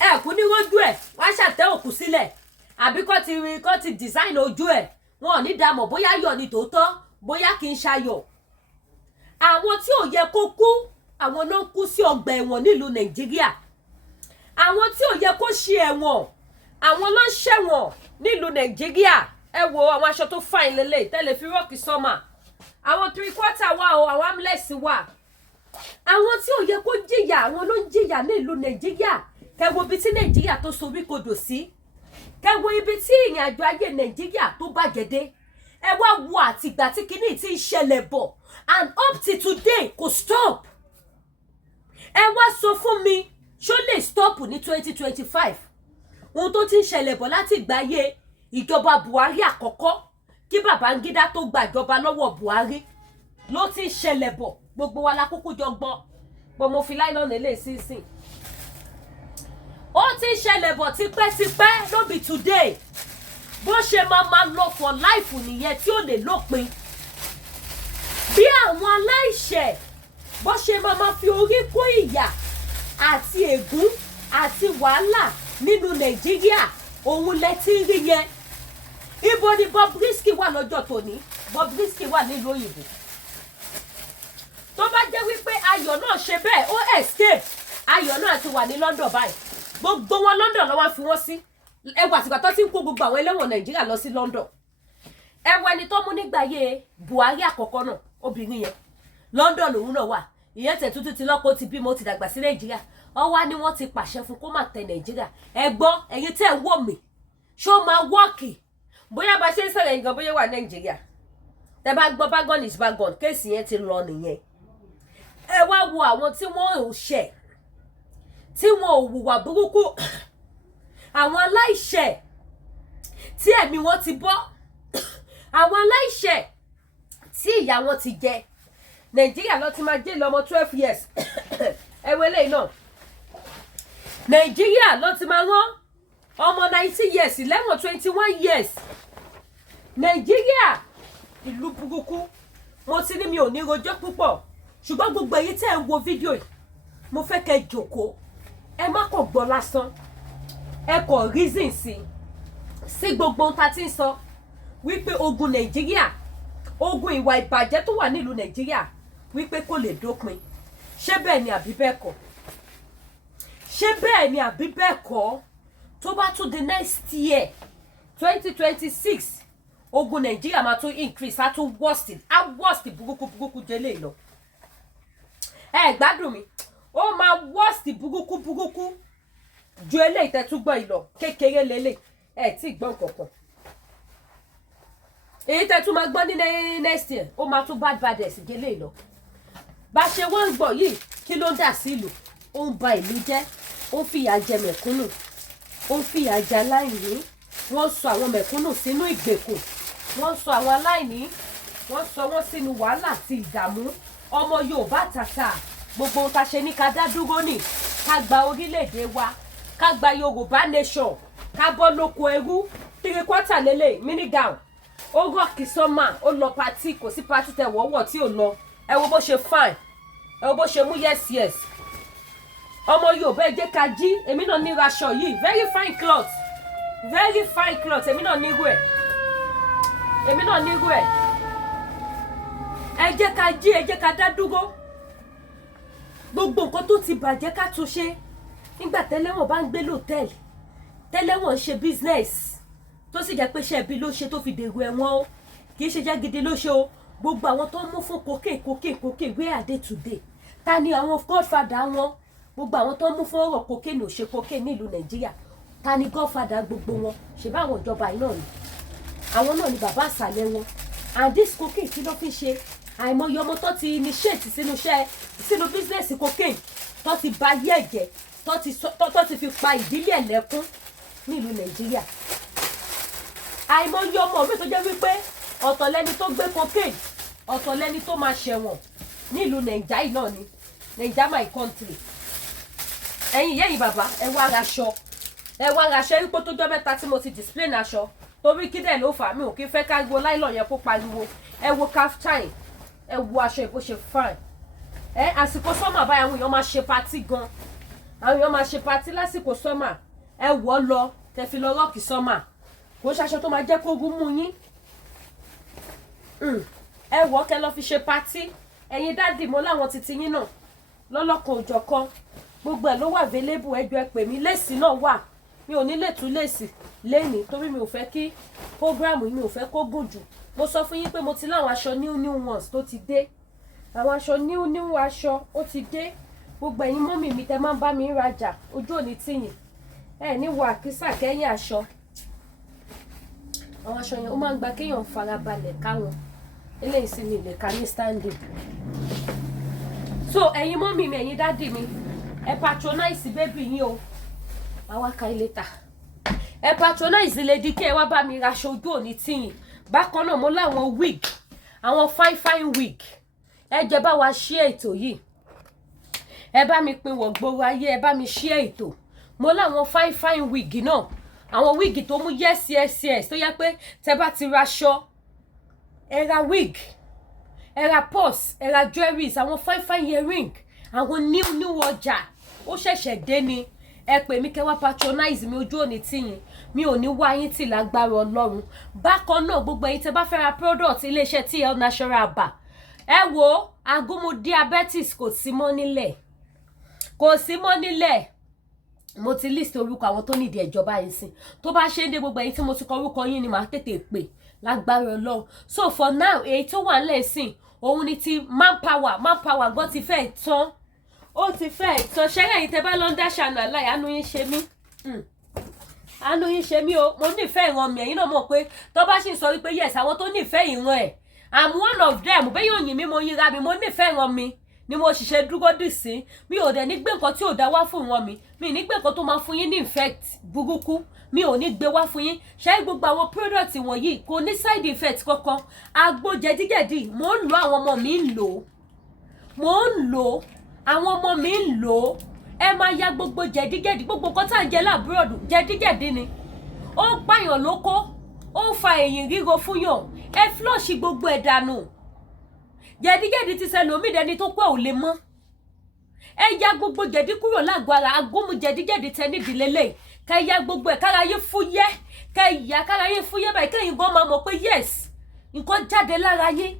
Ẹ kú ní rójú ẹ̀ wọ́n ṣàtẹ́ òkú sílẹ̀ àbí kọ́ ti design ojú ẹ̀ wọn ò ní dámọ̀ bóyá ayọ̀ ni tòótọ́ bóyá kì í ṣayọ̀. Àwọn tí ò yẹ kó kú àwọn ló ń kú sí ọgbà ẹ̀wọ̀n nílùú Nàìjíríà. Àwọn tí ò yẹ kó ṣe ẹ̀wọ̀n àwọn ló ń ṣẹ̀wọ̀n nílùú Nàìjíríà. Ẹ wo àwọn aṣọ tó fine lélẹ̀ tẹ́lẹ̀ fi rọ́ọ̀kì sọ́mà àwọn 3/4 wà o àwọn amlẹ́sì wà. Àwọn tí ò yẹ kó jìyà àwọn ló ń jìyà nílùú Nàìjíríà. Kẹ́ wo ibi tí Nàìjíríà tó sorí kodò sí. Kẹ́ wo ibi tí ìrìn àjò ayé Nàìjíríà tó bàjẹ́ dé. Ẹ wá wo àtìgbà tí kinní ti ń ṣẹlẹ̀ bọ̀ and up till today kò stop. Ẹ wá sọ fún mi ṣó lè stop ní 2025 ohun tó ti ń ṣẹlẹ̀ bọ̀ láti ìgbáyé ìjọba Buhari àkọ́kọ́ kí Babangida tó gbàjọba lọ́wọ́ Buhari ló ti ń ṣẹlẹ̀ bọ̀ gbogbo wa la kúkú jọ gbọ́ bó mo fi láìlọ́nà ilé sínsìn. Ó ti ń ṣẹlẹ̀ bọ̀ tipẹ́tipẹ́ no be today bó ṣe máa lọ for life nìyẹn tí ò lè lópin. Bí àwọn aláìṣẹ̀ bó ṣe máa fi orí kó ìyà àti ègún àti wàhálà nínú Nàìjíríà òun lẹ ti rí yẹn. Ibo ni Bobrisky wà lọ́jọ́ tòní? Bobrisky wà nílùú òyìnbó. Tó bá jẹ́ wípé ayọ̀ náà ṣe bẹ́ẹ̀ ó escape ayọ̀ náà ti wà ní London báyìí. Gbogbo wọn London ló wá fi wọ́n sí. Ẹwà àtìgbà tó ti ń kó gbogbo àwọn ẹlẹ́wọ̀n Nàìjíríà lọ sí London. Ẹwà ẹni tó mú nígbàyé Buhari àkọ́kọ́ náà obìnrin yẹn London lòun náà wà. Ìyẹn tẹ̀ tuntun ti lọ́kọ́ ti bímọ ti dàgbà sí Nàìjíríà. Ọwá ni wọ́n ti pàṣẹ fún kó má tẹ Nàìjíríà. Ẹ gbọ́ ẹ̀yin tẹ́ ń wò mí ṣó máa wọ́ọ̀kì bóyá bá ṣe ń sọ̀rọ̀ nǹkan bóyá wà Nàìjíríà. Tẹ́ bá gbọ́ bágọ́n is bágọ́n kéèsì yẹn ti lọ nìyẹn. Ẹ wá wo àwọn tí wọ́n ò ṣẹ̀ tí wọn ò hùwà burúkú àwọn aláìṣẹ̀ tí ẹ̀mí wọn ti bọ́ àwọn aláìṣẹ̀ tí ìyà wọn ti jẹ. Nàìjíríà ló ti máa jẹ́ lọ́mọ 12 years ẹwẹ́ lẹ́yìn náà. Nàìjíríà ló ti máa rán ọmọ 19 years 11 21 years. Nàìjíríà ìlú burúkú. Mo ti ní mi ò ní rojọ́ púpọ̀ ṣùgbọ́n gbogbo èyí tẹ́ ń wo fídíò yìí mo fẹ́ kẹ́ jókòó ẹ má kàn gbọ́ lásán ẹ kàn reason sí gbogbo ohun tá ti ń sọ wípé ogun Nàìjíríà ogun ìwà ìbàjẹ́ tó wà nílùú Nàìjíríà wípé kò lè dópin. Ṣé bẹ́ẹ̀ ni àbí bẹ́ẹ̀ kọ́? Ṣé bẹ́ẹ̀ ni àbí bẹ́ẹ̀ kọ́? Tó bá tún the next year 2026 ogun Nàìjíríà máa tún increase á tún worst burúkú jẹ́lé lọ. Ẹ gbádùn mi ó máa worst burúkú ju eléyìí tẹ́túgbọ́ ìlọ kékeré lélẹ̀ ẹ tí gbọ́n kankan. Èyí tẹ́tú máa gbọ́ ní next year ó máa tún bad ẹ̀sìn jẹ́lé lọ. Bá ṣe wọ́n ń gbọ́ yìí kí ló ń dà sí ìlú ó ń ba ìlú jẹ́ ó ń fìyà jẹ mẹ̀kúnnù ó ń fìyà jẹ aláìní. Wọ́n sọ àwọn mẹ̀kúnnù sínú ìgbèkùn wọ́n sọ àwọn aláìní wọ́n sọ wọ́n sínú wàhálà àti ìdààmú. Ọmọ Yorùbá tàtà gbogbo ohun tá ṣe ní ká dá dúró ní ká gba orílẹ̀-èdè wa ká gba Yorùbá nation ká bọ́ lóko ẹrú 3/4 lélẹ̀ minigown ó rọ́ọ̀kì sọ́mà ó lọ pati kò sí pati tẹ wọ́wọ́ tí ò lọ ẹ wo bó ṣe fine ẹ wo bó ṣe mú yes ọmọ Yorùbá ẹ jẹ́ ká jí èmi náà ní aṣọ yìí very fine cloth èmi náà nírú ẹ̀ ẹ jẹ́ ká jí ẹ jẹ́ ká dá dúró gbogbo nǹkan tó ti bàjẹ́ ká tún ṣe nígbà tẹ́lẹ̀wọ̀n bá ń gbé lọ́tẹ̀lì tẹ́lẹ̀wọ̀n ń ṣe business tó sì jẹ́ pé ṣẹ́bi ló ṣe tó fi dèrò ẹ̀wọ̀n o kì í ṣe jẹ́ gidi ló ṣe o gbogbo àwọn tó ń mú fún cocaine where are they today ta ni àwọn godfather wọn gbogbo àwọn tó ń mú fún ọ̀rọ̀ cocaine ò ṣe cocaine nílùú Nàìjíríà ta ni godfather gbogbo wọn ṣe bá àwọn ìjọba yìí náà ni àwọn náà ni bàbá àṣàlẹ̀ wọn and this cocaine kí ló fi ṣe àìmọye ọmọ tó ti initiate sínú business cocaine tó ti ba ayé ẹ̀jẹ̀ tó ti fi pa ìdílé ẹ̀lẹ́kún nílùú Nàìjíríà àìmọye ọmọ mi tó jẹ́ wípé ọ̀tọ̀ lẹni tó gbé cocaine ọ̀tọ̀ lẹni tó máa ṣẹ̀wọ̀n nílùú Nàìjíríà náà ni Nàìjíríà my country ẹ̀yin yẹ́yìn bàbá ẹ wá raṣọ wípé tó jọ́ mẹ́ta tí mo ti display aṣọ torí kí dẹ̀ ló fà mí ò kí fẹ́ ká gbó láìlọ́ yẹn kó pariwo ẹ wo kaftan ẹ wo aṣọ ìbò ṣe fine àsìkò sọ́mà báyìí àwọn èèyàn máa ṣe patí gan àwọn èèyàn máa ṣe patí lásìkò sọ́mà ẹ wọ̀ lọ tẹ fi lọ rọ́ọ̀kì sọ́mà kò ṣaṣọ tó máa jẹ́ kógún mú yín ẹ wọ̀ kẹ lọ fi ṣe patí ẹ̀yin dádì mo láwọn titi yín náà lọ́lọ́kan òjọ̀kan gbogbo ẹ̀ ló wà available ẹjọ́ ẹ pè mí léèsì náà wà mi ò ní lè tú léèsì lénìí torí mi ò fẹ́ kí program yìí mi ò fẹ́ kó gùn jù mo sọ fún yín pé mo ti láwọn aṣọ new ones tó ti dé àwọn aṣọ new aṣọ ó ti dé gbogbo ẹ̀yin mọ́mì mi tẹ́ máa ń bá mi rajà ojú òní tìyìn ẹ ní wọ àkísà kẹ́yìn aṣọ àwọn aṣọ yẹn ó máa ń gba kéèyàn farabalẹ̀ káwọn eléyìí sì mi lè ka ní standing so ẹ̀yin mọ́mì mi ẹ̀yin dádì mi ẹ patronize baby yín o àwa ka ilé ta ẹ patronize lady kí ẹ wá bá mi raṣọ ojú òní tìyìn bákan náà mo láwọn wig àwọn fine wig ẹ jẹ́ bá wa share ètò yìí ẹ bá mi pín wọ̀ gbòòrò ayé ẹ bá mi share ètò mo láwọn fine wig náà àwọn wig tó mú yes tó yẹ pé tẹ bá ti raṣọ ẹ ra wig ẹ ra purse ẹ ra jewelries àwọn fine earring àwọn new ọjà ó ṣẹ̀ṣẹ̀ dé ni ẹ pè mí kẹ́ wá patronize mi ojú òní tìyìn mi ò ní wá yín tì lágbára Ọlọ́run bákan náà gbogbo ẹ̀yin tẹ́ bá fẹ́ ra product iléeṣẹ́ TL Natural Bar ẹ wo agúnmu diabetes kò sí mọ́ nílẹ̀ mo ti list orúkọ àwọn tó nídìí ìjọba yìí sí tó bá ṣe ń dé gbogbo ẹ̀yin tí mo ti kọ orúkọ yín ni màá tètè pè lágbára Ọlọ́run so for now èyí tó wà nílẹ̀ sìn òun ni ti manpower gbọ́ ti fẹ́ tán ó ti fẹ́ tán ṣẹ́rẹ́ yìí tẹ́ bá lọ ń dá ṣàánú aláì àánú yín ṣe mí o mo nífẹ̀ẹ́ ìran mi ẹ̀yin náà mọ̀ pé tó bá sì ń sọ wípé yes àwọn tó nífẹ̀ẹ́ ìran ẹ̀ I'm one of them bẹ́ẹ̀ yóò yìn mí mo yíra mi mo nífẹ̀ẹ́ ìran mi ni mo ṣiṣẹ́ dúró dì sí mi ò dẹ̀ ní gbé nǹkan tí ò dá wá fún ìran mi ní gbé nǹkan tó máa fún yín ní effect burúkú mi ò ní gbé wá fún yín ṣé gbogbo àwọn product wọ̀nyí kò ní side effect kankan agbo jẹ̀díjẹ̀dí mò ń lo àwọn ọmọ mi ń lò àwọn ọmọ mi ń lò ẹ máa ya gbogbo jẹ̀díjẹ̀dí gbogbo nǹkan tá à ń jẹ láàbúrọ̀dù jẹ̀díjẹ̀dí ni ó ń pààyàn lóko ó ń fa èyìn ríro fún yàn ẹ flush gbogbo ẹ̀ dànù jẹ̀díjẹ̀dí ti ṣẹlòmíì dẹni tó pẹ́ ò lè mọ́ ẹ ya gbogbo jẹ̀dí kúrò lágọ̀ọ́ ara agúnmu jẹ̀díjẹ̀dí tẹ nídìí lélẹ̀ ká ya gbogbo ẹ̀ káráyé fúyẹ́ káráyé fúyẹ́ báyìí kẹ́yìn gan máa mọ̀ pé yes nǹkan jáde lára yín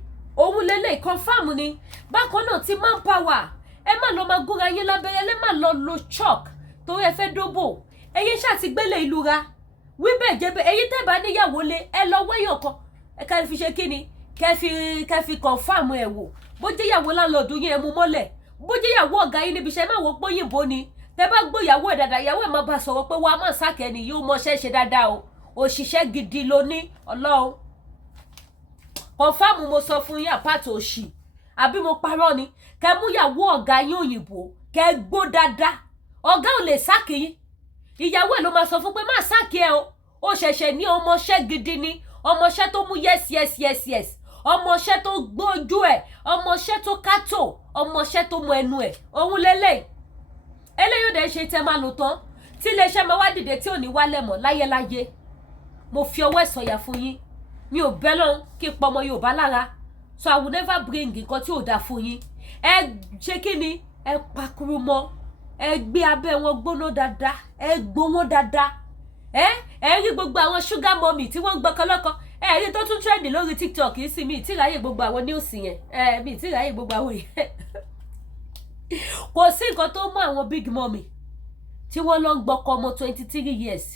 òun lélẹ̀ confam ni bákan náà ti manpower ẹ má lọ máa gúnra yín lábẹ́rẹ́ ẹ má lọ lo chalk torí ẹ fẹ́ dóbò ẹ̀yin ṣáà ti gbélé ìlú ra wíbẹ̀ jẹ́bẹ̀ ẹ̀yin tẹ́ bá níyàwó lé ẹ lọ wẹ́yàn kan ẹ ká fi ṣe kíni kẹ́ fi confam ẹ̀ wò bó jẹ́ ìyàwó láńlọ́ọ̀dù yín ẹ mú mọ́lẹ̀ bó jẹ́ ìyàwó ọ̀gá yín níbi iṣẹ́ má wò gbóyìnbó ni tẹ́ bá gbóyàwó ẹ̀ dáadáa ìyàwó ẹ̀ má bá sọ̀rọ̀ pé wọ́n á má sákẹ́ni yóò mọṣẹ́ ṣe dáadáa o òṣìṣẹ́ gidi ló ní Ọlọ́run confam mo sọ fún yín àpáàtì òṣì àbí mo parọ́ ni kẹ́ mú ìyàwó ọ̀gá yín òyìnbó kẹ́ gbó dáadáa ọ̀gá ò lè sáàkì yín ìyàwó ẹ̀ ló máa sọ fún pé má sáàkì ẹ o ó ṣẹ̀ṣẹ̀ ní ọmọọṣẹ́ gidi ni ọmọọṣẹ́ tó mú yes ọmọọṣẹ́ tó gbójú ẹ̀ ọmọọṣẹ́ tó kátó ọmọọṣẹ́ tó mọ ẹnu ẹ̀ òun lélẹ̀ eléyìí dẹ̀ ṣe tẹ́ máa lò tán tí iléeṣẹ́ máa wá dìde tí ò ní wálẹ̀ mọ́ láyéláyé mo fi ọwọ́ ìsọ̀yà fún yín mi ò bẹ́ lọ́hún kí n pọmọ Yorùbá lára so I will never bring nǹkan tí ò dáa fún yín ẹ ṣe kí ni ẹ pakuru mọ́ ẹ gbé abẹ́ wọn gbóná dáadáa ẹ gbó wọn dáadáa ẹ rí gbogbo àwọn sugar mommy tí wọ́n ń gbọ́kànlọ́kàn ẹ rí tó tún trend lórí TikTok yìí sí mi ìtìráyè gbogbo àwọn news yẹn mi ìtìráyè gbogbo àwọn yẹn kò sí nǹkan tó mú àwọn big mommy tí wọ́n lọ ń gbọ́kọ ọmọ 23 years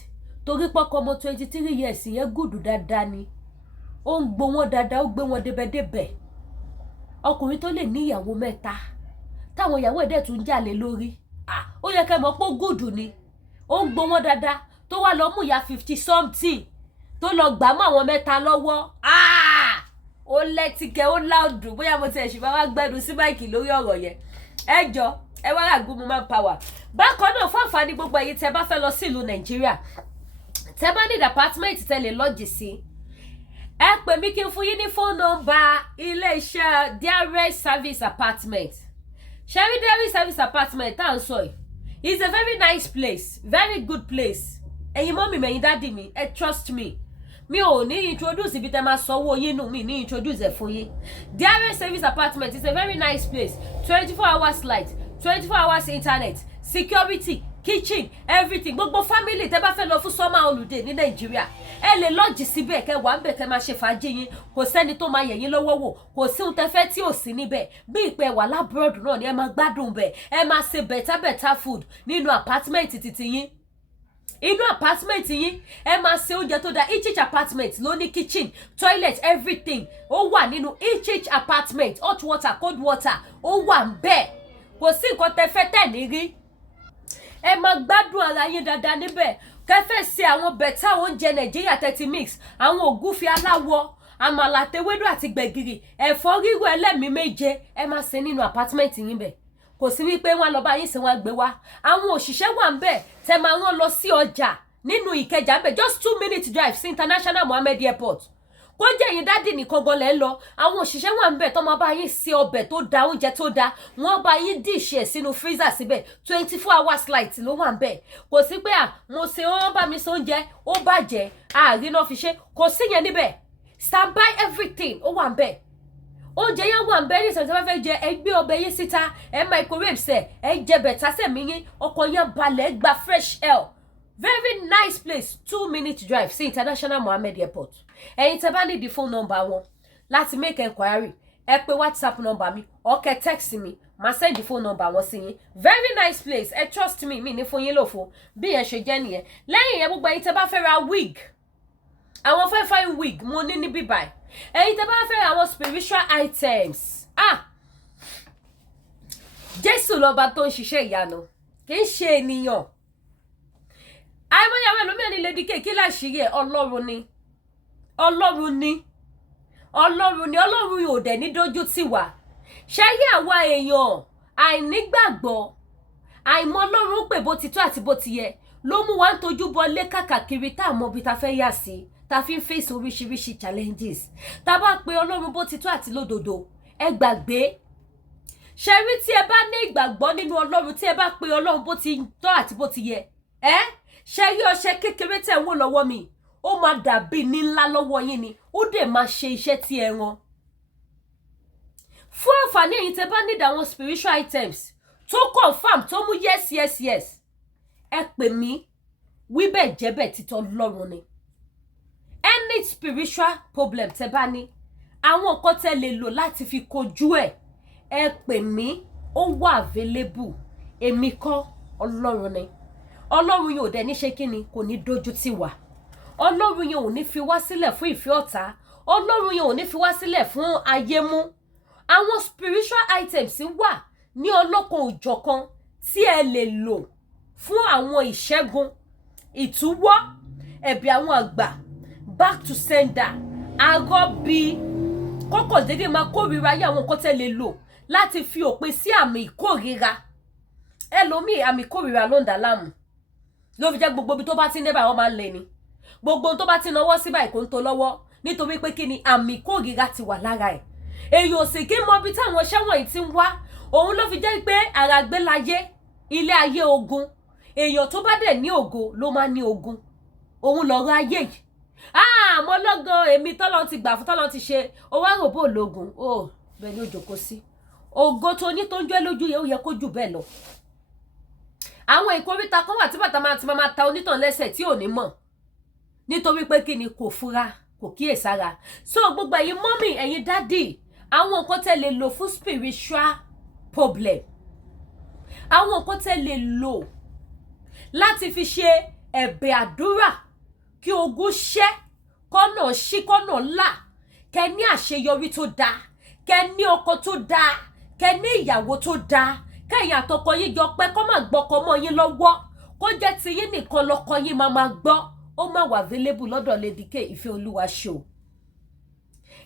torí pọ́kọ ọmọ 23 years yẹn gùdù dáadáa ni ó ń gbó wọn dáadáa ó gbé wọn débẹ̀débẹ̀ ọkùnrin tó lè ní ìyàwó mẹ́ta táwọn ìyàwó ẹ̀dẹ̀ tún jalè lórí ó yẹ kẹ́ mọ̀ pé gùdù ni ó ń gbó wọn dáadáa tó wá lọ mú ìyá 50 something tó lọ gbà mọ́ àwọn mẹ́ta lọ́wọ́ ó lẹ́tìkẹ́ ó láòdù bóyá mo ti ẹ̀ṣin bá wá gbẹ́nu sí máìkì lórí ọ̀rọ̀ yẹn ẹ jọ ẹ wá ràgùn mu manpower bákan náà fún àǹfààní gbogbo èyí tẹ́ bá fẹ́ lọ sí ìlú Nàìjíríà tẹ́ bá ní apartment tẹ́ lè lọ́jì sí ẹ pè mí kí n fún yín ní fóònù nọ́mbà ilé-iṣẹ́ dearest service apartment ṣẹ́rí dearest service apartment tá à ń sọ yìí it's a very nice place very good place ẹ̀yin mọ́mì mẹ́yìn dádì mi ẹ trust me mi ò ní introduce ibi tẹ́ máa sanwó yín nù mí ní introduce ẹ̀ fún yín dearest service apartment is a very nice place 24 hours light 24 hours internet security kitchen everything gbogbo family tẹ́ bá fẹ́ lọ fún summer holiday ní Nàìjíríà ẹ lè lọ́ọ̀jì síbẹ̀ kẹ́ wà ń bẹ̀ kẹ́ máa ṣe fàájì yín kò sẹ́ni tó máa yẹ̀ yín lọ́wọ́ wò kò sí ohun tẹ́ fẹ́ tí ò sí níbẹ̀ bí ìpẹ́ wà lábúròdù náà ni ẹ máa gbádùn bẹ̀ ẹ máa ṣe better food nínú apartment títí yín inú apartment yín ẹ máa ṣe oúnjẹ tó dáa each apartment ló ní kitchen toilet everything ó wà nínú each apartment hot water cold water ó wà ń bẹ̀ kò sí nǹkan tẹ́ fẹ́ tẹ̀ ní rí ẹ máa gbádùn ara yín dáadáa níbẹ̀ kẹfẹ́ ṣe àwọn bẹ̀tà oúnjẹ Nàìjíríà 30 mix àwọn ògúnfe aláwọ̀ àmàlà tewédú àti gbẹ̀gìrì ẹ̀fọ́ rírò ẹlẹ́mìí méje ẹ máa ṣe nínú apartment yín bẹ̀ kò sí wípé wọn lọ bá yín ṣe wọn gbé wá àwọn òṣìṣẹ́ wà ń bẹ̀ tẹ́ máa rán lọ sí ọjà nínú Ìkẹjà ń bẹ̀ just 2 minute drive sí International Mohammed Airport kó jẹ́ yín dádì nìkan gan lẹ́ ń lọ àwọn òṣìṣẹ́ wà ń bẹ̀ tó máa bá yín ṣe ọbẹ̀ tó da oúnjẹ tó da wọ́n bá yín dish ẹ̀ sínú freezer síbẹ̀ 24 hours light ló wà ń bẹ̀ kò sí pé mo ṣe wọ́n bá mi ṣe oúnjẹ ó bàjẹ́ àárín náà fi ṣe kò sí yẹn níbẹ̀ stand by everything ó wà ń bẹ̀ oúnjẹ yẹn wà ń bẹ̀ ní ìṣẹ̀lẹ̀ tí wọ́n fẹ́ jẹ ẹ gbé ọbẹ̀ yín síta ẹ microwave sẹ̀ ẹ jẹ bẹ̀tà sẹ̀mí yín ọkọ̀ yẹn balẹ̀ gba fresh air very nice place 2 minute drive sí International Mohammed Airport ẹ̀yin tẹ́ bá need the phone number wọn láti make enquiry ẹ pè WhatsApp number mi or kẹ́ text mi máa send the phone number wọn sí yín very nice place ẹ trust me mi ní fún yín lófo bí yẹn ṣe jẹ́ nìyẹn lẹ́yìn yẹn gbogbo ẹ̀yin tẹ́ bá fẹ́ ra wig àwọn fine wig mo ní níbí báyìí ẹ̀yin tẹ́ bá fẹ́ ra àwọn spiritual items Jésù lọ́ba tó ń ṣiṣẹ́ ìyanu kì í ṣe ènìyàn àìmọye àwọn ẹlòmíràn ní lady kéèké láṣìírí ẹ̀ Ọlọ́run ni Ọlọ́run yóò dẹ̀ ní dójú tì wá ṣáyé àwa èèyàn àìnígbàgbọ́ àìmọ̀ Ọlọ́run pè bó ti tó àti bó ti yẹ ló mú wa ń tojú bọ lé kàkàkiri tá a mọ bí ta fẹ́ yà sí ta fi ń face oríṣiríṣi challenges tá bá pe Ọlọ́run bó ti tó àti lódodo ẹ gbàgbé ṣe rí tí ẹ bá ní ìgbàgbọ́ nínú Ọlọ́run tí ẹ bá pe Ọlọ́run bó ti tó àti bó ti yẹ ṣe rí ọṣẹ kékeré tẹ̀ ń wò lọ́wọ́ mi ó máa dàbí ní ńlá lọ́wọ́ yín ni ó dẹ̀ máa ṣe iṣẹ́ tí ẹ rán fún àǹfààní ẹ̀yin tẹ́ bá need àwọn spiritual items tó confirm tó mú yes ẹ pè mí wíbẹ̀ jẹ́bẹ̀ títọ́ lọ́rùn ni any spiritual problem tẹ́ bá ní àwọn nǹkan tẹ́ lè lò láti fi kojú ẹ pè mí ó wà available èmi kọ́ Ọlọ́run ni Ọlọ́run yóò dẹ̀ ní ṣe kíni kò ní dójú tì wá Ọlọ́run yẹn ò ní fi wá sílẹ̀ fún ìfẹ́ ọ̀tá Ọlọ́run yẹn ò ní fi wá sílẹ̀ fún ayé mú àwọn spiritual items wà ní ọlọ́kan òjọ̀kan tí ẹ lè lò fún àwọn ìṣẹ́gun ìtúwọ́ ẹ̀bí àwọn àgbà back to sender àgọ́ bí kọ́kọ́ dédé máa kórìíra yé àwọn nǹkan tẹ́ lè lò láti fi òpin sí àmì ìkórìíra ẹlòmíì àmì ìkórìíra ló ń dà láàmú ló fi jẹ́ gbogbo ibi tó bá ti ń débà wọ́n máa ń lé ni gbogbo tó bá ti náwó sí báyìí kò ń tó lọ́wọ́ nítorí pé kí ni àmì ìkórìíra ti wà lára ẹ̀ èèyàn ò sì kí mọ ibi táwọn iṣẹ́ wọ̀nyí ti ń wá òun ló fi jẹ́ pé àràgbé láyé ilé ayé ogun èèyàn tó bá dẹ̀ ní ògo ló máa ní ogun òun lọ́rọ̀ ayé yìí mo lọ́gàn èmi tọ́lọ́ ti gbà fún tọ́lọ́ ti ṣe owó àròbó ológun bẹ́ẹ̀ ni ó jókòó sí ògo tó ní tó ń jẹ́ lójú yẹn ó yẹ kó jù bẹ́ẹ̀ lọ àwọn ìkóríta kan wà tí bàtà máa ta onítàn lẹ́sẹ̀ tí ò ní mọ̀ nítorí pé kí ni kò fura kò kíyèsára so gbogbo ẹ̀yin mọ́mì ẹ̀yin dádì àwọn nǹkan tẹ́ lè lò fún spiritual problem àwọn nǹkan tẹ́ lè lò láti fi ṣe ẹ̀bẹ̀ àdúrà kí ogun ṣẹ́ kọ́nà ṣí kọ́nà là kẹ́ ní àṣeyọrí tó dáa kẹ́ ní ọkọ tó dáa kẹ́ ní ìyàwó tó dáa kẹ́yìn àtọkọ yín jọ pé kó má gbọ́kọ mọ́ yín lọ́wọ́ kó jẹ́ ti yín nìkan lọ́kọ yín máa gbọ́ ó má wà available lọ́dọ̀ Lady K Ìfẹ́ Olúwa show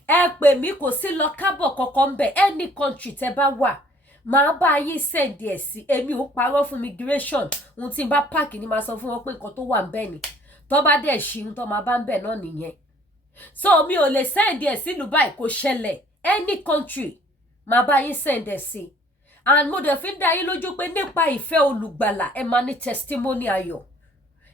ẹ pè mí kò sí lọ kábọ̀ kankan bẹ̀ any country tẹ́ bá wà máa bá yín send ẹ̀ sí èmi ò parọ́ fún migration ohun tí n bá páàkì ni máa sọ fún wọn pé nǹkan tó wà ń bẹ̀ ni tó bá dẹ̀ ṣí tó máa bá ń bẹ̀ náà nìyẹn so mi ò lè send ẹ̀ sílùú báyìí kò ṣẹlẹ̀ any country máa bá yín send ẹ̀ sí and mo dẹ̀ fi ń dá yín lójú pé nípa ìfẹ́ olùgbàlà ẹ máa ní testimony ayọ̀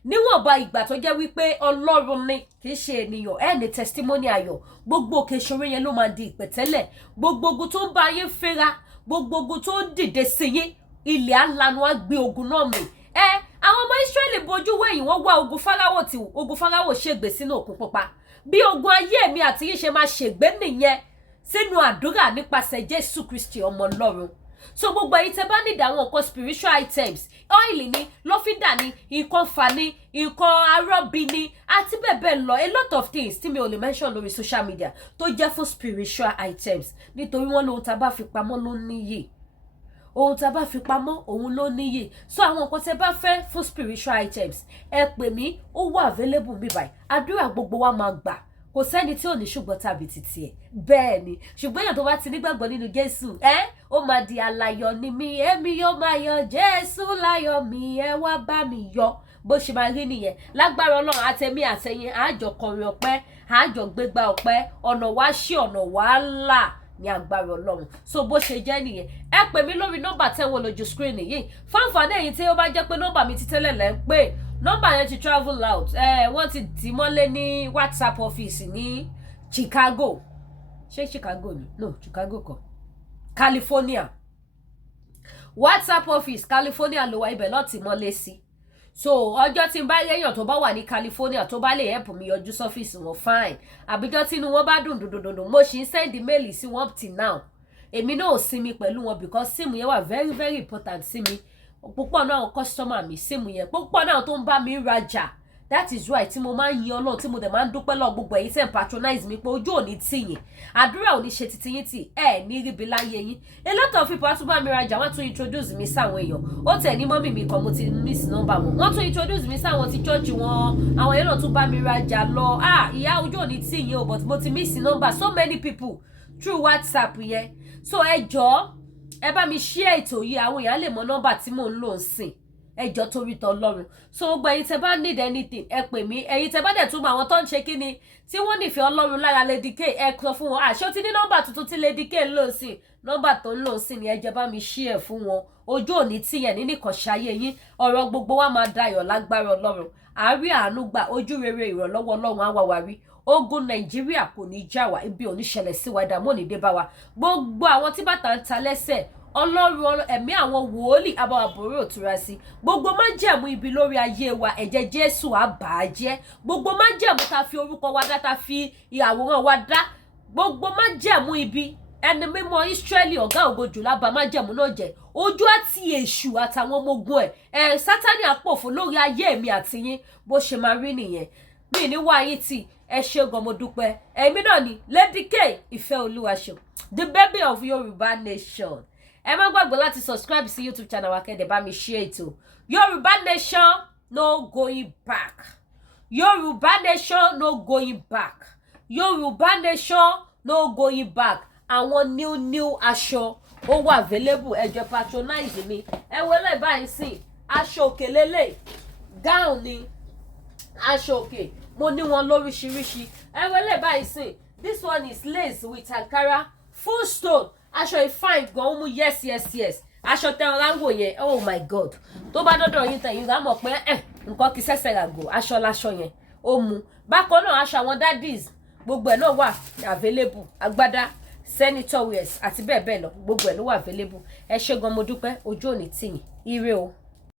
níwọ̀nba ìgbà tó jẹ́ wípé Ọlọ́run ni kì í ṣe ènìyàn ẹ ní testimony ayọ̀ gbogbo òkè ìṣòro yẹn ló máa di ìpẹ̀tẹ́lẹ̀ gbogbo ogun tó ń bá yín fẹ́ra gbogbo ogun tó ń dìde sí yín ilẹ̀ alanu á gbé ogun náà mì àwọn ọmọ Ísírẹ́lì bojú wẹ̀yìn wọ́n wá ogun Fáráò ṣègbè sínú òkun pupa bí ogun ayé mi àti yín ṣe máa ṣègbè nìyẹn sínú àdúrà nípasẹ̀ Jésù Kristi ọmọ Ọlọ́run so gbogbo èyí tẹ́ bá nídìí àwọn nǹkan spiritual items oil ni lọ́fíńdà ni nǹkan fà ni nǹkan arọ́bí ni àti bẹ́ẹ̀ bẹ́ẹ̀ lọ a lot of things tí mi ò lè mention lórí social media tó jẹ́ fún spiritual items nítorí wọ́n lóhun tá a bá fi pamọ́ ló níyì ohun tá a bá fi pamọ́ òun ló níyì so àwọn nǹkan tẹ́ bá fẹ́ fún spiritual items ẹ pè mí ó wà available bí báyìí àdúrà gbogbo wa máa gbà kò sẹ́ni tí ò ní ṣùgbọ́n tàbí títí ẹ̀ bẹ́ẹ̀ ni ṣùgbọ́n èèyàn tó bá ti nígbàgbọ́ nínú Jésù ó máa di aláyọ̀ ni mí èmi yóò máa yọ̀ Jésù láyọ̀ mi ẹ wá bá mi yọ̀ bó ṣe máa rí nìyẹn lágbára Ọlọ́run àtẹ̀mí àtẹ̀yìn àjọ kọrin ọpẹ́ àjọ gbégbá ọpẹ́ ọ̀nà wá ṣí ọ̀nà wá là ní agbára Ọlọ́run so bó ṣe jẹ́ nìyẹn ẹ pè mí lórí nọ́mbà tẹ́wọ̀n lójú screen yìí fáǹfààní ẹ̀yin tí ó bá jẹ́ pé nọ́mbà mi ti tẹ́lẹ̀ lẹ́ ń pè nọ́mbà yẹn ti travel out wọ́n ti dì mọ́lé ní WhatsApp office ní Chicago ṣé Chicago ni no Chicago kọ́ California WhatsApp office California ló wà ibẹ̀ lọ́ọ́ tì mọ́lé sí so ọjọ́ tí n bá réyàn tó bá wà ní California tó bá lè help mi yọjú sọ́fíìsì wọn fine àbíjọ́ tí inú wọn bá dùn dòdòdòdò mo ṣì ń send mail sí wọn up till now èmi náà ò sinmi pẹ̀lú wọn because síìmù yẹn wà very very important sí mi púpọ̀ náà customer mi síìmù yẹn púpọ̀ náà tó ń bá mi rajà that is why tí mo máa ń yin Ọlọ́run tí mo dẹ̀ máa ń dúpẹ́ lọ gbogbo ẹ̀yin tẹ́ ń patronize mi pé ojú òní tì yín àdúrà òní ṣe titi yín tì ní ríbi láyé yín a lot of people tún bá mi rajà wọ́n tún introduce mi sáwọn èèyàn ó tẹ̀ ní mọ́mì mi kan mo ti miss number wọn wọ́n tún introduce mi sáwọn ti church wọn àwọn èèyàn náà tún bá mi rajà lọ ìyá ojú òní tì yín o but mo ti miss number so many people through WhatsApp yẹn so ẹ jọ̀ọ́ ẹ bá mi share ètò yìí àwọn èèyàn lè mọ nọ́mbà tí mò ń lò ń sìn ẹjọ́ torí t'Ọlọ́run so gbogbo ẹ̀yin tẹ́ bá need anything ẹ pè mí ẹ̀yin tẹ́ bá dẹ̀ tún mọ àwọn tó ń ṣe kíni tí wọ́n nífẹ̀ẹ́ Ọlọ́run lára Lady K ẹ sọ fún wọn àṣé ó ti ní nọ́mbà tuntun tí Lady K ń lò sí nọ́mbà tó ń lò sí ni ẹ jẹ́ bá mi share fún wọn ojú òní tìyẹn ní nìkan ṣayé yín ọ̀rọ̀ gbogbo wa máa dayọ̀ lágbára Ọlọ́run àárí àánú gbà ojú rere ìrànlọ́wọ́ Ọlọ́run á wà wá rí ogun Nàìjíríà kò ní já wa ibi ò ní ṣẹlẹ̀ sí wa ìdààmú ò ní dé bá wa gbogbo àwọn tí bàtà ń ta lẹ́sẹ̀ Ọlọ́run ẹ̀mí àwọn wòólì abáwàbòrò òtura sí gbogbo májẹ̀mú ibi lórí ayé wa ẹ̀jẹ̀ Jésù á bà á jẹ́ gbogbo májẹ̀mú tá fi orúkọ wa dá tá fi ìyàwòrán wa dá gbogbo májẹ̀mú ibi ẹni mímọ́ Ísírẹ́lì ọ̀gá ògo jùlọ bá májẹ̀mú náà jẹ́ ojú àti èṣù àtàwọn ọmọ ogun ẹ̀ Sátánì àpòfò lórí ayé mi àti yín bó ṣe máa rí nìyẹn mi ní wá yín tì ẹ ṣé gan mo dúpẹ́ èmi náà ni Lady K Ìfẹ́ Olúwa show the baby of Yorùbá nation ẹ má gbàgbé láti subscribe sí YouTube channel wa kẹ́dẹ̀ bá mi share ètò Yorùbá nation no going back Yorùbá nation no going back Yorùbá nation no going back àwọn new aṣọ ó wà available ẹ jọ̀ọ́ patronize mi ẹ wọlé báyìí sí aṣọ òkè lélẹ̀ gown ni aṣọ òkè mo ní wọn lóríṣiríṣi ẹ wọlé báyìí sí this one is lace with Ankara full stone aṣọ fine gan ó mú yes aṣọ tẹ ọ̀rá ń wò yẹn oh my god tó bá dọ́dọ̀ yín tẹ̀yìn rà mọ̀ pé nǹkan kì í ṣẹ̀ṣẹ̀ ràgò aṣọ láṣọ yẹn ó mú bákan náà aṣọ àwọn daddies gbogbo ẹ̀ náà wà available agbádá senator wears àti bẹ́ẹ̀ bẹ́ẹ̀ lọ gbogbo ẹ̀ ló wà available ẹ ṣé gan mo dúpẹ́ ojú òní tìyìn ire o.